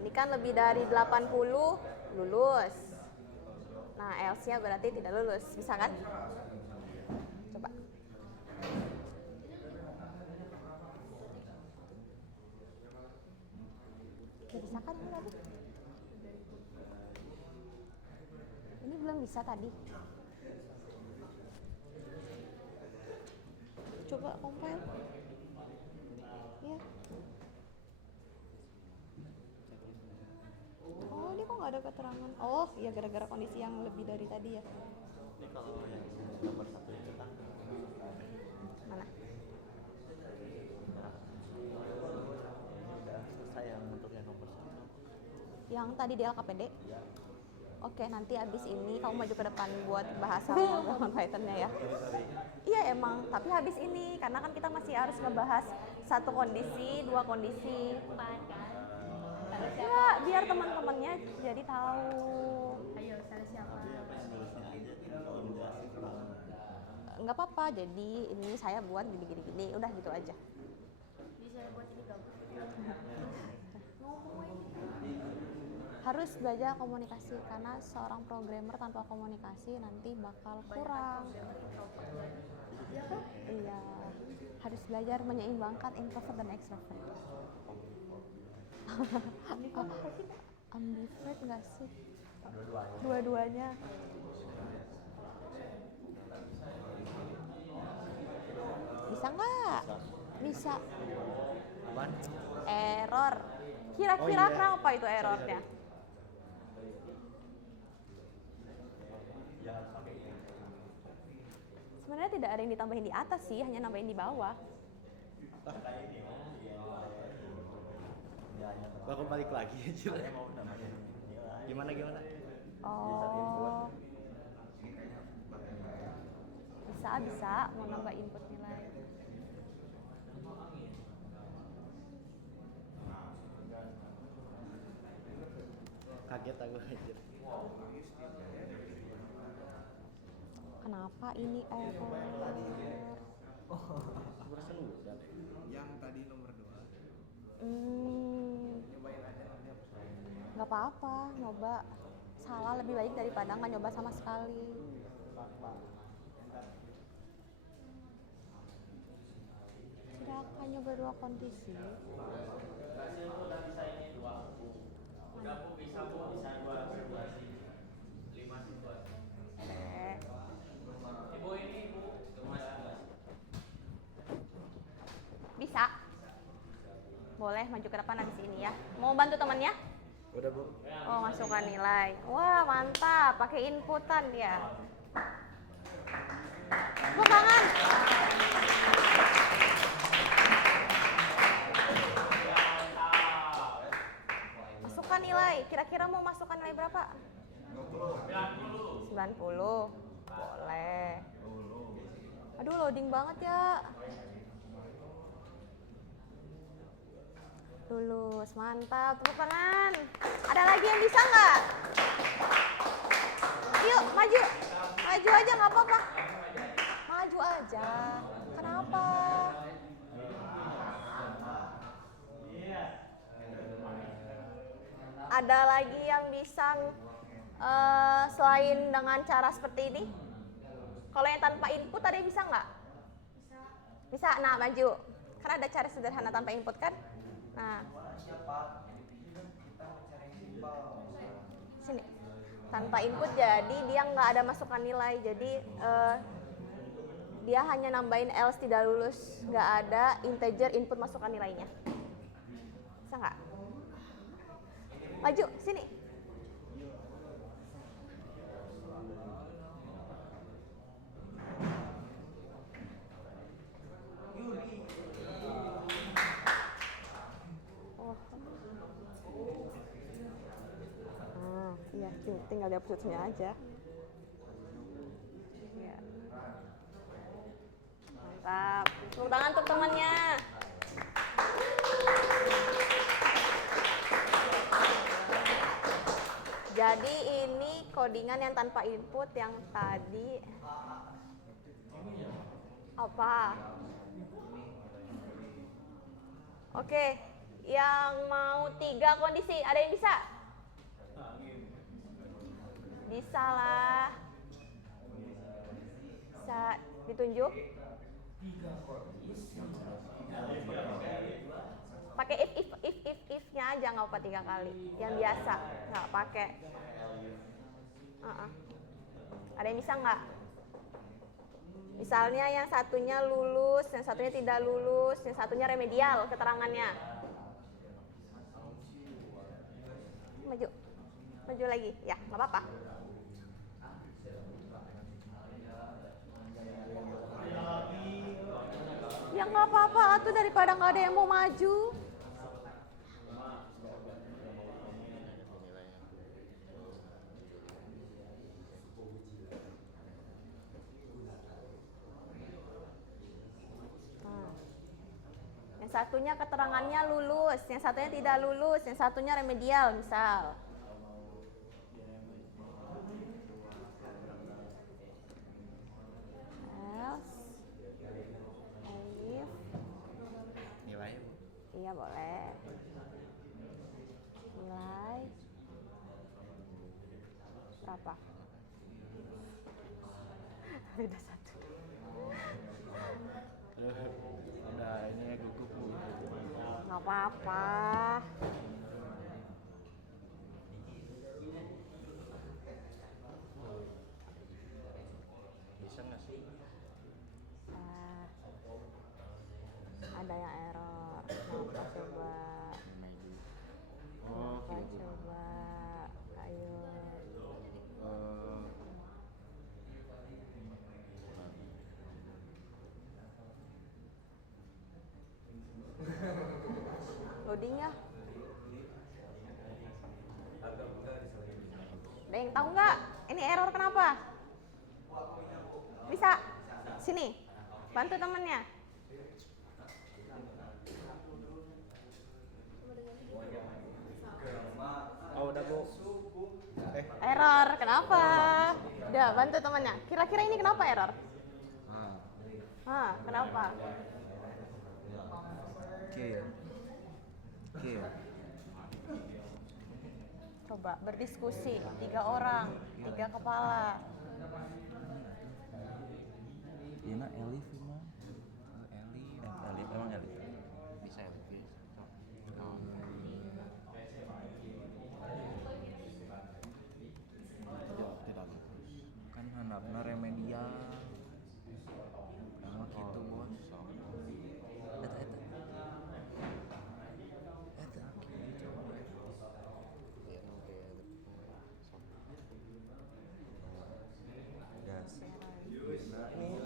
Ini kan lebih dari 80, lulus. Nah, else-nya berarti tidak lulus. Bisa kan? Coba. kan ini tadi? Ini belum bisa tadi. Coba compile. Ya. Oh, ini kok nggak ada keterangan? Oh, ya gara-gara kondisi yang lebih dari tadi ya. Ini kalau yang nomor 1 itu kan Mana? ini udah selesai yang untuk yang nomor 1. Yang tadi di LKPD? Oke, nanti abis ini kamu maju ke depan buat bahasa pemrograman Python-nya ya. Iya emang, tapi habis ini karena kan kita masih harus ngebahas satu kondisi, dua kondisi. Ya, biar teman-temannya jadi tahu. Ayo, saya siapa? Nggak apa-apa, jadi ini saya buat gini, udah gitu aja. Bisa buat ini dong. Harus belajar komunikasi karena seorang programmer tanpa komunikasi nanti bakal kurang. Iya, harus belajar menyeimbangkan introvert dan extrovert. Ambivert nggak sih? Dua-duanya. Bisa nggak? Bisa. Error. Kira-kira kenapa itu errornya? Sebenarnya tidak ada yang ditambahin di atas sih, hanya nambahin di bawah. Aku balik lagi aja. Gimana? Oh. Bisa mau nambah input nilai. Kaget aku aja. Kenapa ini error? Aku rasa lu udah deh. Yang tadi nomor 2. Nyobain aja nanti aku Nggak apa-apa, nyoba. Salah lebih baik daripada nggak nyoba sama sekali. Tidak akan nyoba dua kondisi. Udah bisa ini 2. Udah Bu bisa 2 situasi. 5 situasi. Ibu ini Bu, Bisa. Boleh maju ke depan habis ini ya. Mau bantu temannya? Udah Bu. Oh, masukkan nilai. Wah, mantap. Pakai inputan dia. Tepuk tangan. Masukkan nilai. Kira-kira mau masukkan nilai berapa? 90. Boleh. Aduh, loading banget ya. Lulus, mantap. Tepuk tangan. Ada lagi yang bisa nggak? Yuk, maju. Maju aja nggak apa-apa. Maju aja. Kenapa? Ada lagi yang bisa selain dengan cara seperti ini? Kalau yang tanpa input ada yang bisa nggak? Bisa. Nah, maju. Karena ada cara sederhana tanpa input kan? Nah, sini. Tanpa input jadi dia nggak ada masukan nilai. Jadi dia hanya nambahin else tidak lulus, nggak ada integer input masukan nilainya. Bisa nggak? Maju, sini. Iya, tinggal dihapusnya aja. Ya. Mantap. Tepuk tangan untuk temannya. Jadi ini codingan yang tanpa input yang tadi apa? Oke, yang mau 3 kondisi, ada yang bisa? Bisa lah. Bisa ditunjuk? Pakai if-nya aja, nggak nggak apa 3 kali? Yang biasa, nggak pakai. Ada yang bisa nggak? Misalnya yang satunya lulus, yang satunya tidak lulus, yang satunya remedial keterangannya. Maju, maju lagi, ya nggak apa-apa. Ya nggak apa-apa, tuh daripada nggak ada yang mau maju. Yang satunya keterangannya lulus, yang satunya tidak lulus, yang satunya remedial misal. Alif. Nilai Bu. Iya boleh. Nilai berapa? Beda 1. Udah ini ya gugup Bu. Nggak apa-apa. Bisa nggak sih? Ada yang error. Kenapa coba? Oh, Kenapa gitu. coba? Ayo. Loading ya. Ada yang tahu nggak? Ini error kenapa? Bisa? Sini. Bantu temennya. Oh, udah Bu. Error, kenapa? Udah, bantu temannya. Kira-kira ini kenapa error? Kenapa? Oke. Coba berdiskusi, 3 orang, 3 kepala. Iya, Elif emang. Elif emang Elif. Bisa Elif. Tidak lulus. Kan handapna remedial. Emang gitu Bos.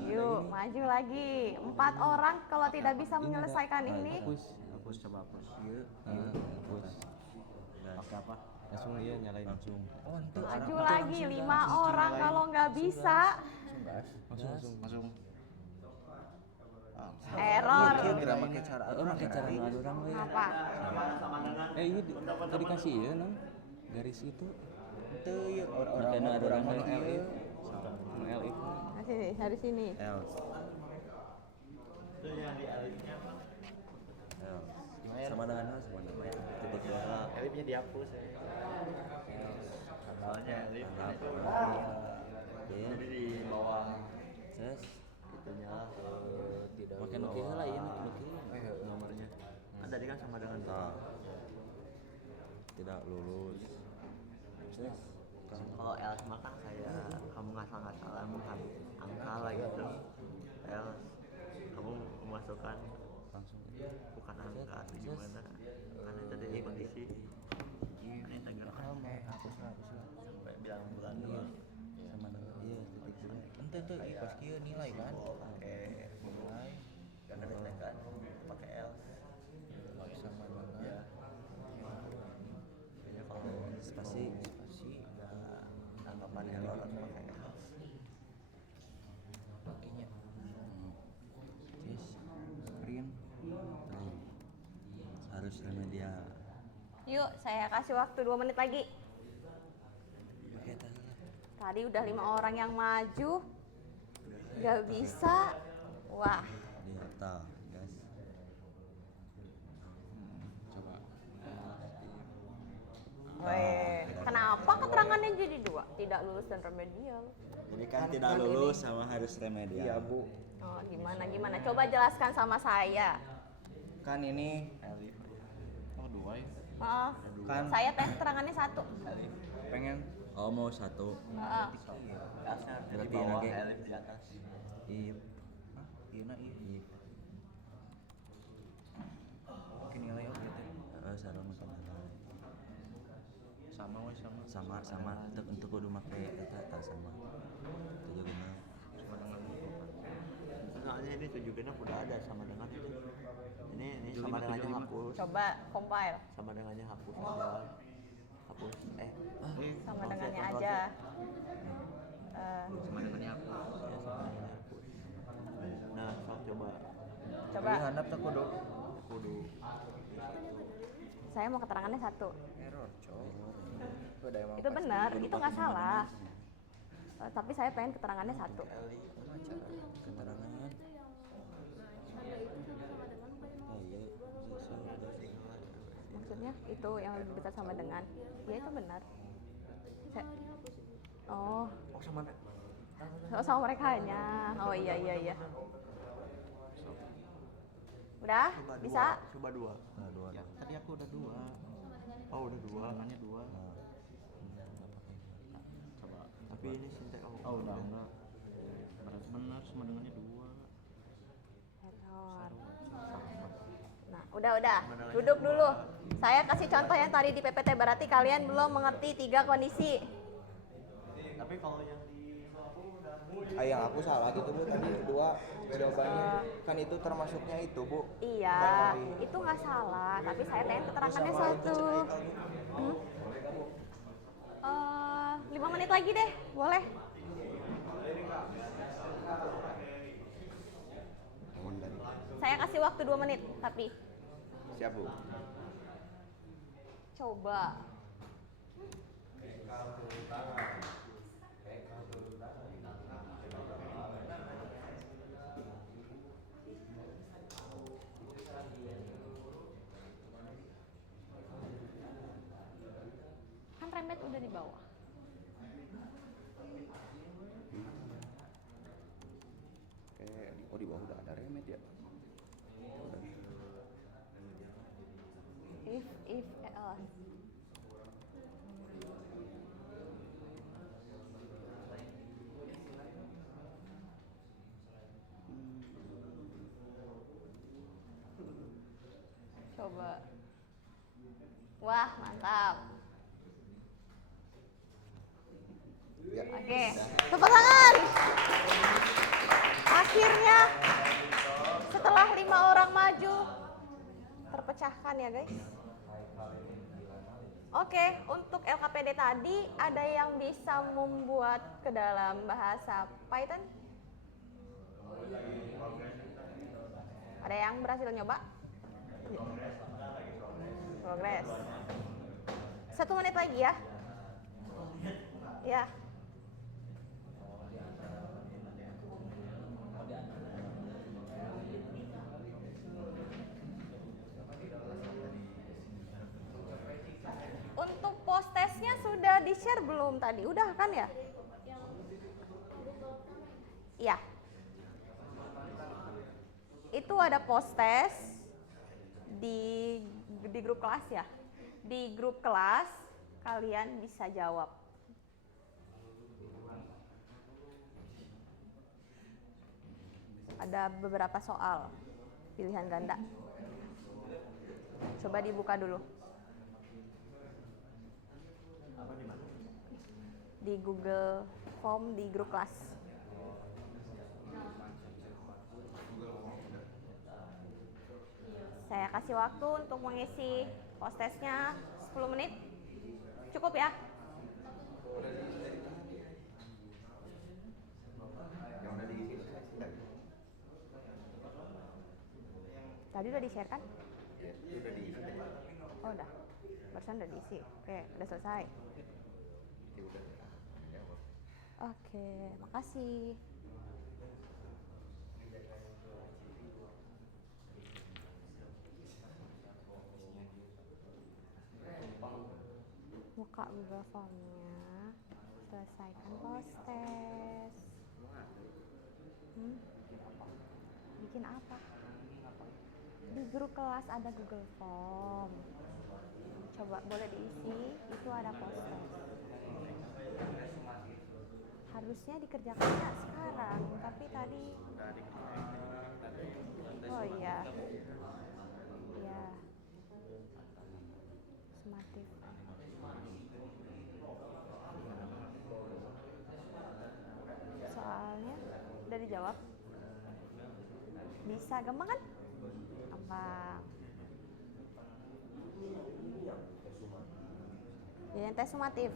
Yuk, maju lagi. 4 orang kalau tidak bisa menyelesaikan ini. Hapus coba hapus. Iya. Hapus. Pakai apa? Langsung iya nyalain langsung. Oh, itu. Maju lagi 5 orang kalau nggak bisa. Langsung. Error. Tidak pakai cara orang we. Apa? Iya tadi kasih ya nang garis itu. Itu ya orang LF. LF. Sini, dari sini. L. Itu yang di alifnya apa? L. Sama dengan H sama namanya. Titik dua. Alifnya dihapus ya. Soalnya alif itu jadi di bawah Ses. itunya tidak Makin nuki lah ya nuki. nomornya. Kan tadi kan sama dengan Tidak lulus. Ses. kalau else mah kan kayak kamu ngasal-ngasalan menghabis angka lah gitu. Else kamu memasukkan Langsung. bukan angka atau gimana karena tadi kondisi ini tanggal Hapus lah. sampai bilang bulan doang. Sama dengan iya titik dua. Ente tuh pas kieu nilai kan. Pakai Nilai karena ditekan pakai else sama dengan ya. Kayaknya kalau spasi. nggak tanggapan error atau pakai else. Pakainya. Yes. Print. Harus remedial. Yuk, saya kasih waktu 2 menit lagi. Pakai tadi lah. Tadi udah 5 orang yang maju. Gak bisa. Wah, Delta, guys. Coba. kenapa keterangannya jadi 2? Tidak lulus dan remedial. Jadi kan tidak lulus sama harus remedial. Iya, Bu. Oh, gimana? Coba jelaskan sama saya. Kan ini Elif. Oh, 2 ya. Heeh. Kan Saya pengen keterangannya 1. pengen oh mau 1. Heeh. Di Berarti bawah, nage. elif di atas. Ip. Hah? Iya na ip. Oke nilai oke teh. Sareng makan sama we sama untuk kudu make eta tah sama. Itu juga sama dengan Soalnya ini 7 genap udah ada sama dengan itu. Ini sama dengannya hapus. Coba compile. Sama dengannya hapus aja. Hapus Sama Ctrl+C, dengannya Ctrl+C. aja. sama dengannya apa? Ya, sama dengannya hapus. Nah, sok coba. Coba. Iya handap teh kudu Kudu Saya mau keterangannya 1. error, coy. Itu ada emang Itu pasti benar, kudu itu pakai nggak salah. gimana. Tapi saya pengen keterangannya 1. Cara keterangan. Iya, Maksudnya itu yang lebih dekat sama dengan. Ya itu benar. Oh, sama sama mereka hanya. Oh iya. Udah? Bisa? Coba 2. Nah, dua. Ya, tadi aku udah 2. Oh, udah 2. Tangannya 2. Coba. Tapi ini sintek aku. Oh, udah enggak. Berarti benar sama dengannya 2. Error. Nah, udah. Duduk dulu. Saya kasih contoh yang tadi di PPT, berarti kalian belum mengerti 3 kondisi. Tapi kalau yang di aku udah Yang aku salah gitu Bu, tadi 2 jawabannya. Kan itu termasuknya itu Bu. Iya, itu nggak salah, tapi saya pengen keterangannya 1. 5 menit lagi deh, boleh? Saya kasih waktu 2 menit, tapi Siap Bu. coba. Kan remet udah di bawah. Oh di bawah udah ada remet ya. If else. Coba. Wah, mantap. Ya. Oke, tepuk tangan. Akhirnya setelah 5 orang maju terpecahkan ya guys. Oke, untuk LKPD tadi ada yang bisa membuat ke dalam bahasa Python? Ada yang berhasil nyoba? Progres. 1 menit lagi ya. Ya. Untuk post testnya sudah di-share belum tadi? Udah kan ya? Iya. Itu ada post test di grup kelas ya. Di grup kelas kalian bisa jawab. Ada beberapa soal pilihan ganda. Coba dibuka dulu. Di Google Form di grup kelas. Saya kasih waktu untuk mengisi post testnya 10 menit. Cukup ya? Yang udah diisi sudah. Tadi udah di-share kan? Ya, udah diisi. Oh udah. Barusan udah diisi. Oke, udah selesai. Ya udah. Jawab. Oke, makasih. Buka Google Form-nya, selesaikan post test. Bikin apa? Di grup kelas ada Google Form. Coba boleh diisi, itu ada poster. Harusnya dikerjakannya sekarang, tapi tadi. Oh iya. Iya. Sumatif. Soalnya udah dijawab. Bisa, gampang kan? Gampang. Ya, tes sumatif.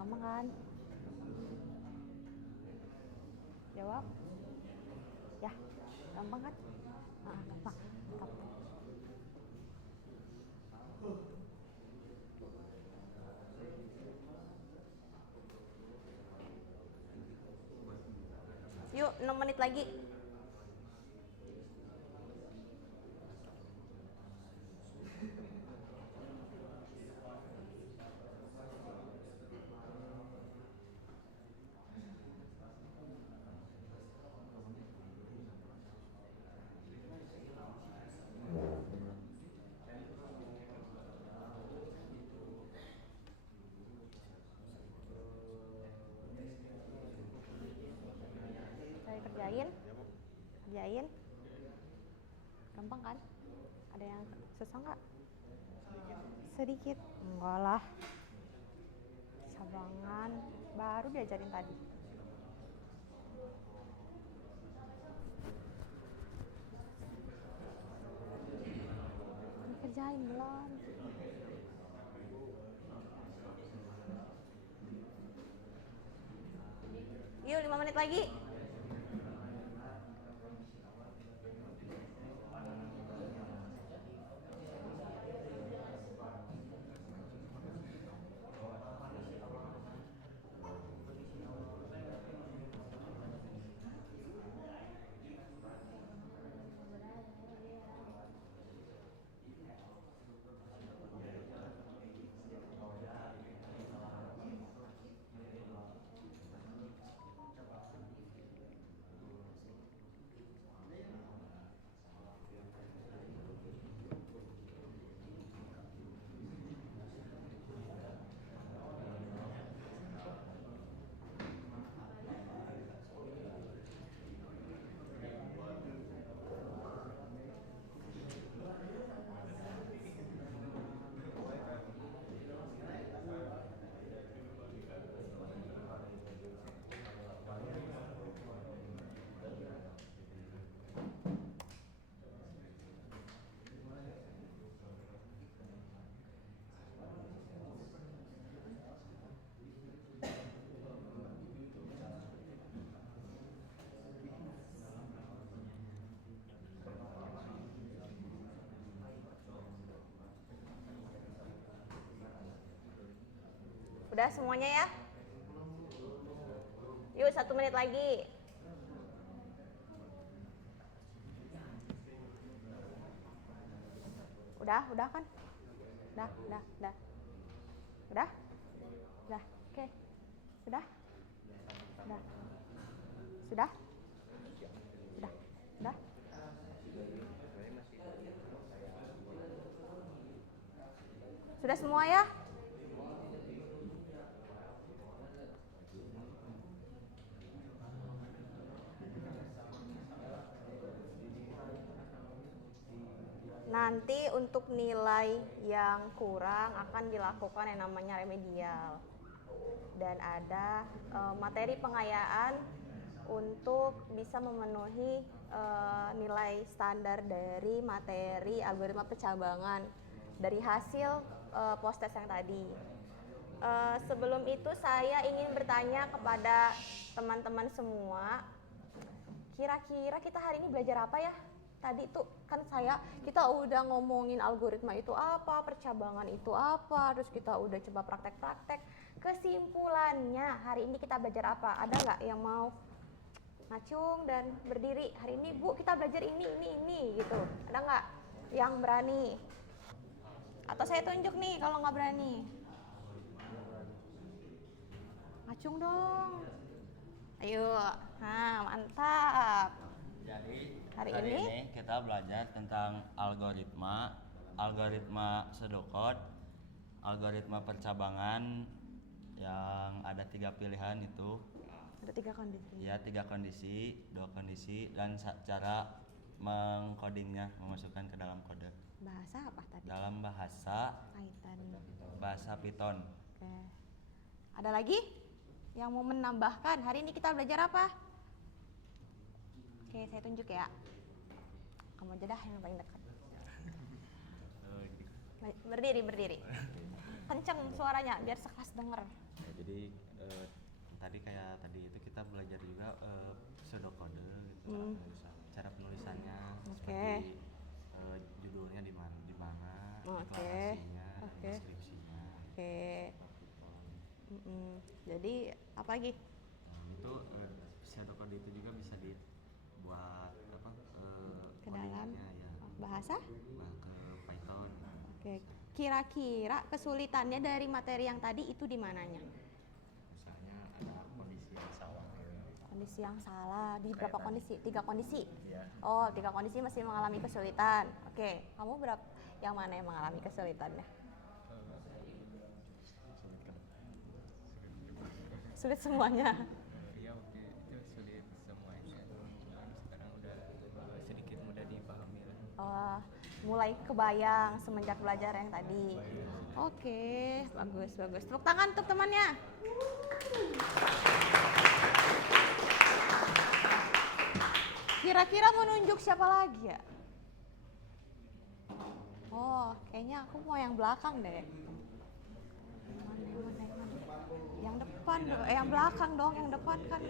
Gampang kan? Jawab. Ya, gampang kan? Gampang. Gampang. Yuk, 6 menit lagi. Saya kerjain. Gampang kan? Ada yang susah nggak? Sedikit. Enggak lah. Cabangan baru diajarin tadi. Kerjain belum? Yuk, 5 menit lagi. Udah semuanya ya? Yuk, 1 menit lagi. Udah kan? Udah. Oke. Sudah? Sudah semua ya? Nanti untuk nilai yang kurang akan dilakukan yang namanya remedial. Dan ada materi pengayaan untuk bisa memenuhi nilai standar dari materi algoritma pencabangan dari hasil post-test yang tadi. Sebelum itu saya ingin bertanya kepada teman-teman semua, kira-kira kita hari ini belajar apa ya? Tadi tuh kan kita udah ngomongin algoritma itu apa, percabangan itu apa, terus kita udah coba praktek-praktek. Kesimpulannya hari ini kita belajar apa? Ada nggak yang mau ngacung dan berdiri? Hari ini Bu kita belajar ini gitu. Ada nggak yang berani? Atau saya tunjuk nih kalau nggak berani. Ngacung dong. Ayo, nah mantap. Hari Hari ini ini kita belajar tentang algoritma pseudocode, algoritma percabangan yang ada 3 pilihan itu. ada 3 kondisi. Ya, 3 kondisi, 2 kondisi, dan cara mengcodingnya, memasukkan ke dalam kode. Bahasa apa tadi? Dalam bahasa Python. Oke. Ada lagi yang mau menambahkan? Hari ini kita belajar apa? Oke, saya tunjuk ya. Kamu aja dah yang paling dekat. Berdiri. Kenceng suaranya biar sekelas denger. Ya, jadi tadi itu kita belajar juga pseudocode gitu, cara penulisannya, Oke. seperti judulnya di mana, Oke. deklarasinya, Oke. deskripsinya. Oke. Jadi apa lagi? Itu pseudocode itu juga bisa dibuat Ke dalam codingnya ya, bahasa? ke Python. Oke. Kira-kira kesulitannya dari materi yang tadi itu di mananya? Misalnya ada kondisi yang salah. Kondisi yang salah di berapa kondisi? 3 kondisi. Iya. Oh, 3 kondisi masih mengalami kesulitan. Oke, kamu yang mana yang mengalami kesulitannya? Sulit semuanya. Iya, oke, itu sulit semuanya. Sekarang udah sedikit mudah dipahami lah. Oh, mulai kebayang semenjak belajar yang tadi. Oke, bagus. Tepuk tangan untuk temannya. Kira-kira mau nunjuk siapa lagi ya? Oh, kayaknya aku mau yang belakang deh. Mana? Yang depan dong, yang belakang dong, yang depan kan.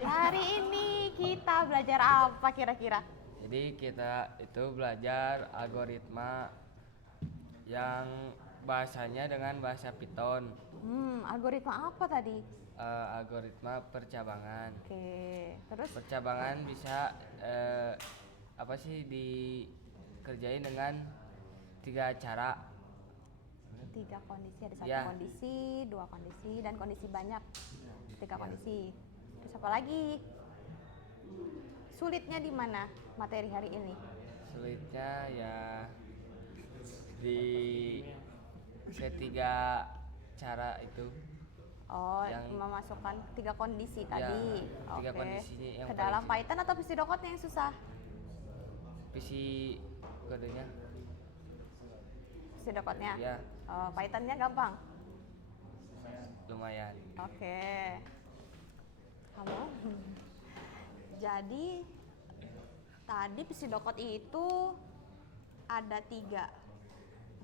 Hari ini kita belajar apa kira-kira? Jadi kita itu belajar algoritma yang bahasanya dengan bahasa Python. Algoritma apa tadi? Algoritma percabangan. Oke, terus Percabangan bisa dikerjain dengan 3 cara. 3 kondisi, ada 1 Ya. kondisi, 2 kondisi, dan kondisi banyak. 3 kondisi. Terus apa lagi? Sulitnya di mana materi hari ini? Sulitnya ya di ketiga cara itu. Oh, Yang- memasukkan 3 kondisi Ya, tadi. 3 Oke. kondisinya yang Ke paling dalam sulit. Python atau Pseudocode yang susah? Visi kodenya. Pseudocode-nya? Ya, Oh, Python-nya gampang? lumayan. Oke. Kamu? Jadi tadi pseudocode itu ada 3.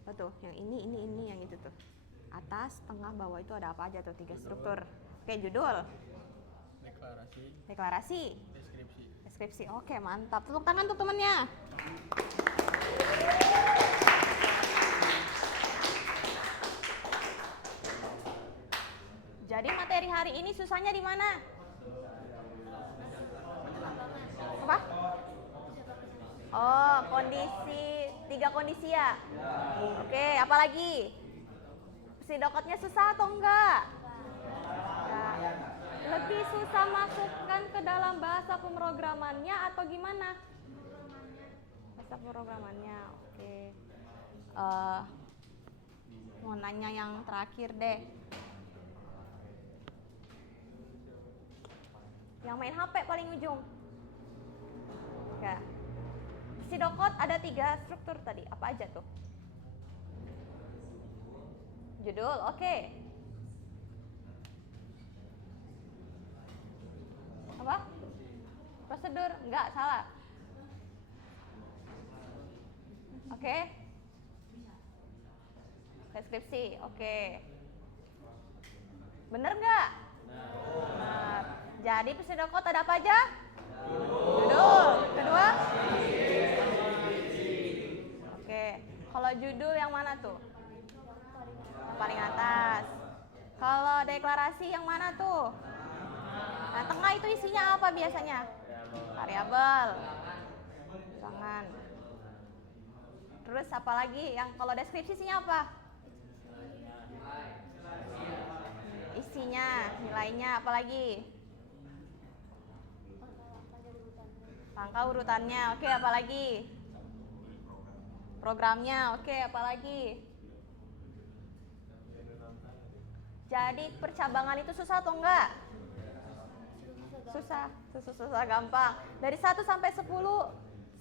Apa tuh? Yang ini, yang itu tuh. Atas, tengah, bawah itu ada apa aja tuh? 3 struktur. Oke, judul, deklarasi, deskripsi. Oke, mantap. Tepuk tangan untuk temennya. Jadi materi hari ini susahnya di mana? Apa? Oh, 3 kondisi ya. Oke, apa lagi? Pseudocode-nya susah atau enggak? Ya. Lebih susah masukkan ke dalam bahasa pemrogramannya atau gimana? Bahasa pemrogramannya, oke. Mau nanya yang terakhir deh. Yang main HP paling ujung. Ya. Pseudocode ada 3 struktur tadi. Apa aja tuh? Judul, oke. Apa? Prosedur, enggak, salah. Oke. Deskripsi, oke. Bener nggak? Benar. Jadi pseudocode ada apa aja? Judul. Kedua? Oke. Kalau judul yang mana tuh? Yang paling atas. Kalau deklarasi yang mana tuh? Nah, tengah itu isinya apa biasanya? Variabel. Jangan. Terus apa lagi? Yang kalau deskripsi isinya apa? Isinya, nilainya, apa lagi? Langkah urutannya, oke, apa lagi? Programnya, oke, apa lagi? Jadi percabangan itu susah atau enggak? Susah, susah gampang. Dari 1 sampai 10,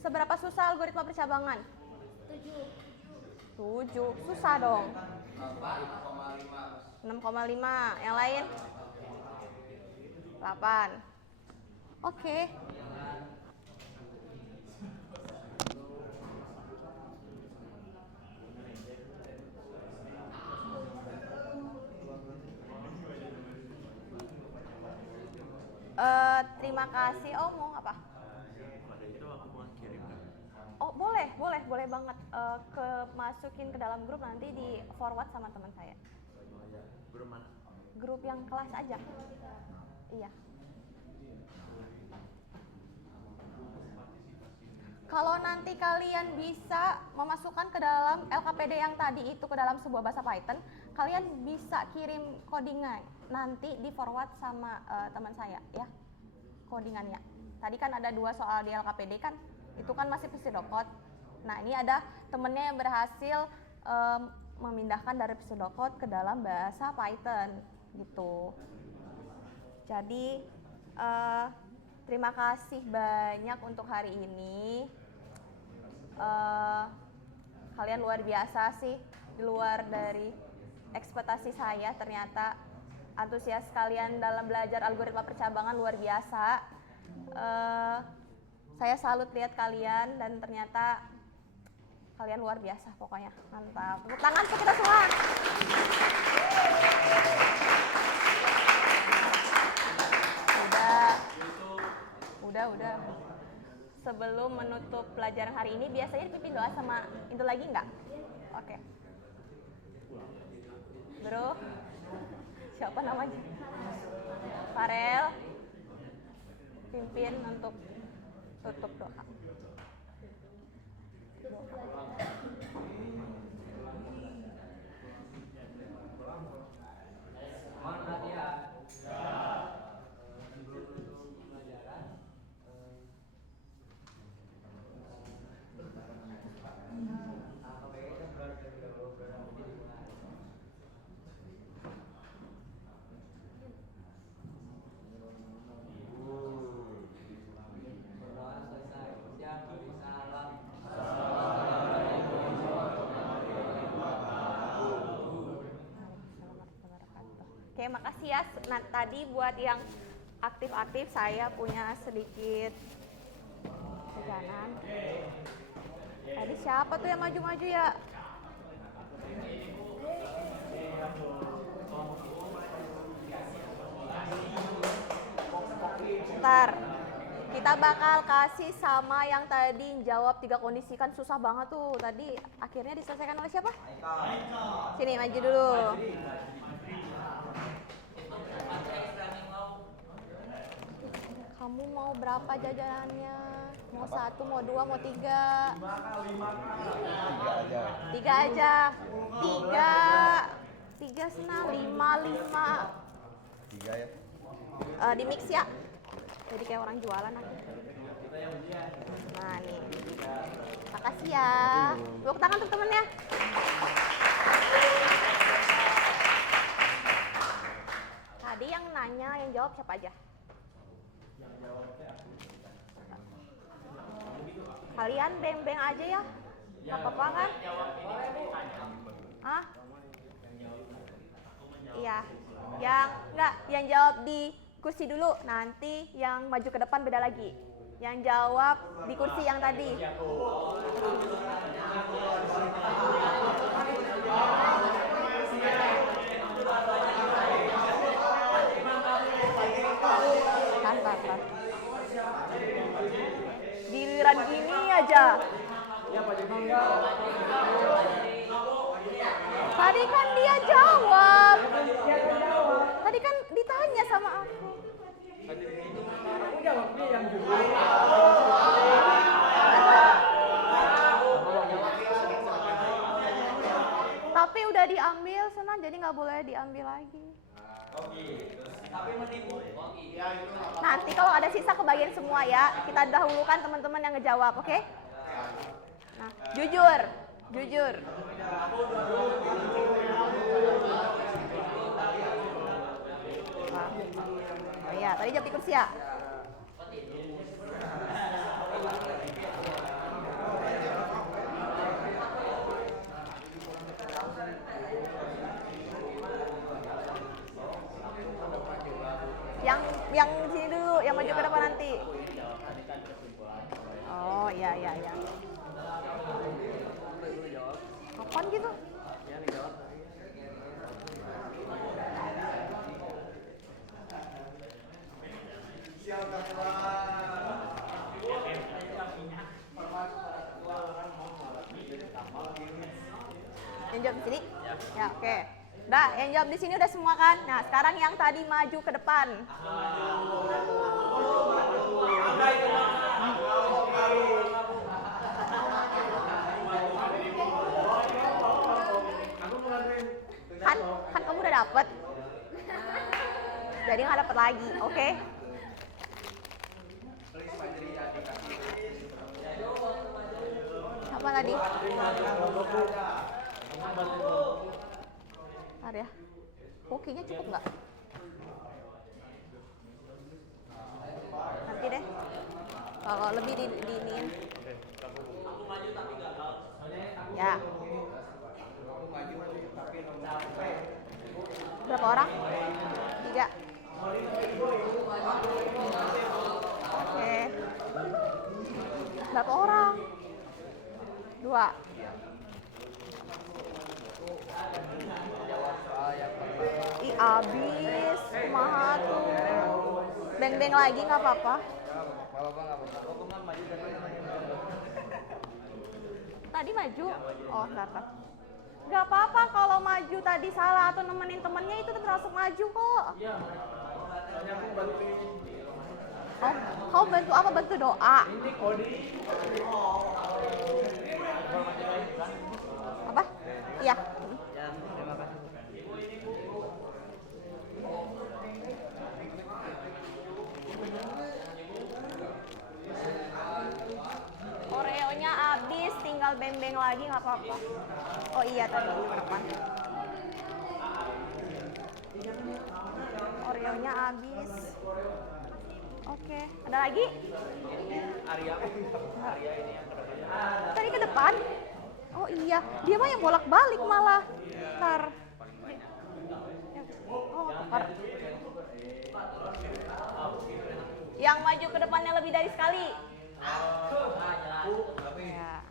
seberapa susah algoritma percabangan? 7. Susah dong. 6,5. Yang lain? 8. Oke. Terima kasih. Oh, mau apa? Pada itu aku mau kirim kan. Oh, boleh banget. Masukin ke dalam grup, nanti di forward sama teman saya. Grup mana? Grup yang kelas aja. Iya. Kalau nanti kalian bisa memasukkan ke dalam LKPD yang tadi itu ke dalam sebuah bahasa Python, kalian bisa kirim codingnya, nanti di forward sama teman saya ya, codingannya. Tadi kan ada 2 soal di LKPD kan, itu kan masih pseudocode. Nah, ini ada temennya yang berhasil memindahkan dari pseudocode ke dalam bahasa Python gitu. Jadi terima kasih banyak untuk hari ini. Kalian luar biasa sih, di luar dari ekspektasi saya. Ternyata antusias kalian dalam belajar algoritma percabangan luar biasa. Saya salut lihat kalian, dan ternyata kalian luar biasa pokoknya. Mantap, tepuk tangan untuk kita semua. Udah. Sebelum menutup pelajaran hari ini, biasanya dipimpin doa sama itu lagi nggak? Oke. Bro, siapa namanya? Farel, pimpin untuk tutup doa. Mohon perhatian. Sebelum menutup pelajaran, AKBG kan berada di dahulu, berada di dimulai. Berdoa selesai. Siap, beri salam. Oke, makasih ya. Nah, tadi buat yang aktif-aktif, saya punya sedikit jajanan. Tadi siapa tuh yang maju-maju ya? Ntar, kita bakal kasih sama yang tadi jawab 3 kondisi, kan susah banget tuh. Tadi akhirnya diselesaikan oleh siapa? Sini, maju dulu. Kamu mau berapa jajanannya? Mau 1, mau 2, mau 3? 3 aja. 3 senang, 5. 3 ya. Di mix ya. Jadi kayak orang jualan aja. Nah, nih. Makasih ya. Tepuk tangan untuk temennya. Tadi yang nanya, yang jawab siapa aja? Kalian beng-beng aja ya, nggak apa-apa kan? Hah? Iya, yang jawab di kursi dulu, nanti yang maju ke depan beda lagi. Yang jawab di kursi yang tadi. Tantar. Giliran gini aja. Tadi kan dia jawab. Tadi kan ditanya sama aku. Aku jawabnya yang jujur. Tapi udah diambil, jadi nggak boleh diambil lagi. Tapi menipu. Nah, Nanti kalau ada sisa kebagian semua ya. Kita dahulukan teman-teman yang ngejawab, oke? Nah, jujur. Jujur. Oh iya, tadi jawab di kursi ya. Yang sini dulu, yang maju ke depan nanti. Oh iya iya iya. Kapan gitu? Yang jawab di sini? Ya, oke. Udah, yang jawab di sini udah semua kan? Nah, sekarang yang tadi maju ke depan. Kan kamu udah dapet. Jadi nggak dapet lagi, oke? Apa tadi? Bentar ya. Hokinya cukup nggak? Nanti deh. Kalau lebih diinin. Ya. Berapa orang? 3. Oke. Berapa orang? 2. Ih, abis. Kumaha tuh. Beng-beng lagi nggak apa-apa. Tadi maju? Oh, ntar. Gak apa-apa kalau maju tadi salah atau nemenin temennya itu termasuk maju kok. Oh, kau bantu apa? Bantu doa? Apa? Iya. Oreonya habis, tinggal beng-beng lagi nggak apa-apa. Oh iya tadi di depan. Oreonya habis. Oke, ada lagi? Arya ini yang ke depan. Tadi ke depan? Oh iya, dia mah yang bolak-balik malah. Ntar. Oh, ntar. Yang maju ke depannya lebih dari sekali. Ya.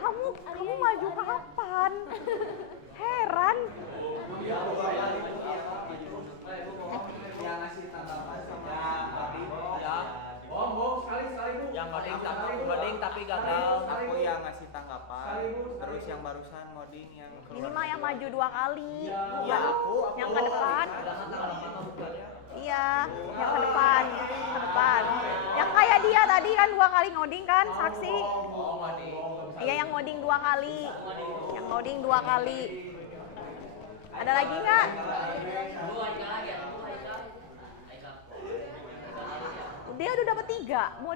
Kamu maju kapan? Heran. Yang ngasih tanggapan sama yang ngoding tapi gagal. Aku yang ngasih tanggapan, terus yang barusan ngoding yang Ini mah yang maju 2 kali. Iya, aku Yang ke depan. Iya, yang ke depan. Yang kayak dia tadi kan 2 kali ngoding kan, saksi. Iya, yang ngoding 2 kali. Yang ngoding 2 kali. Ada lagi nggak? Dia udah dapat 3. Mau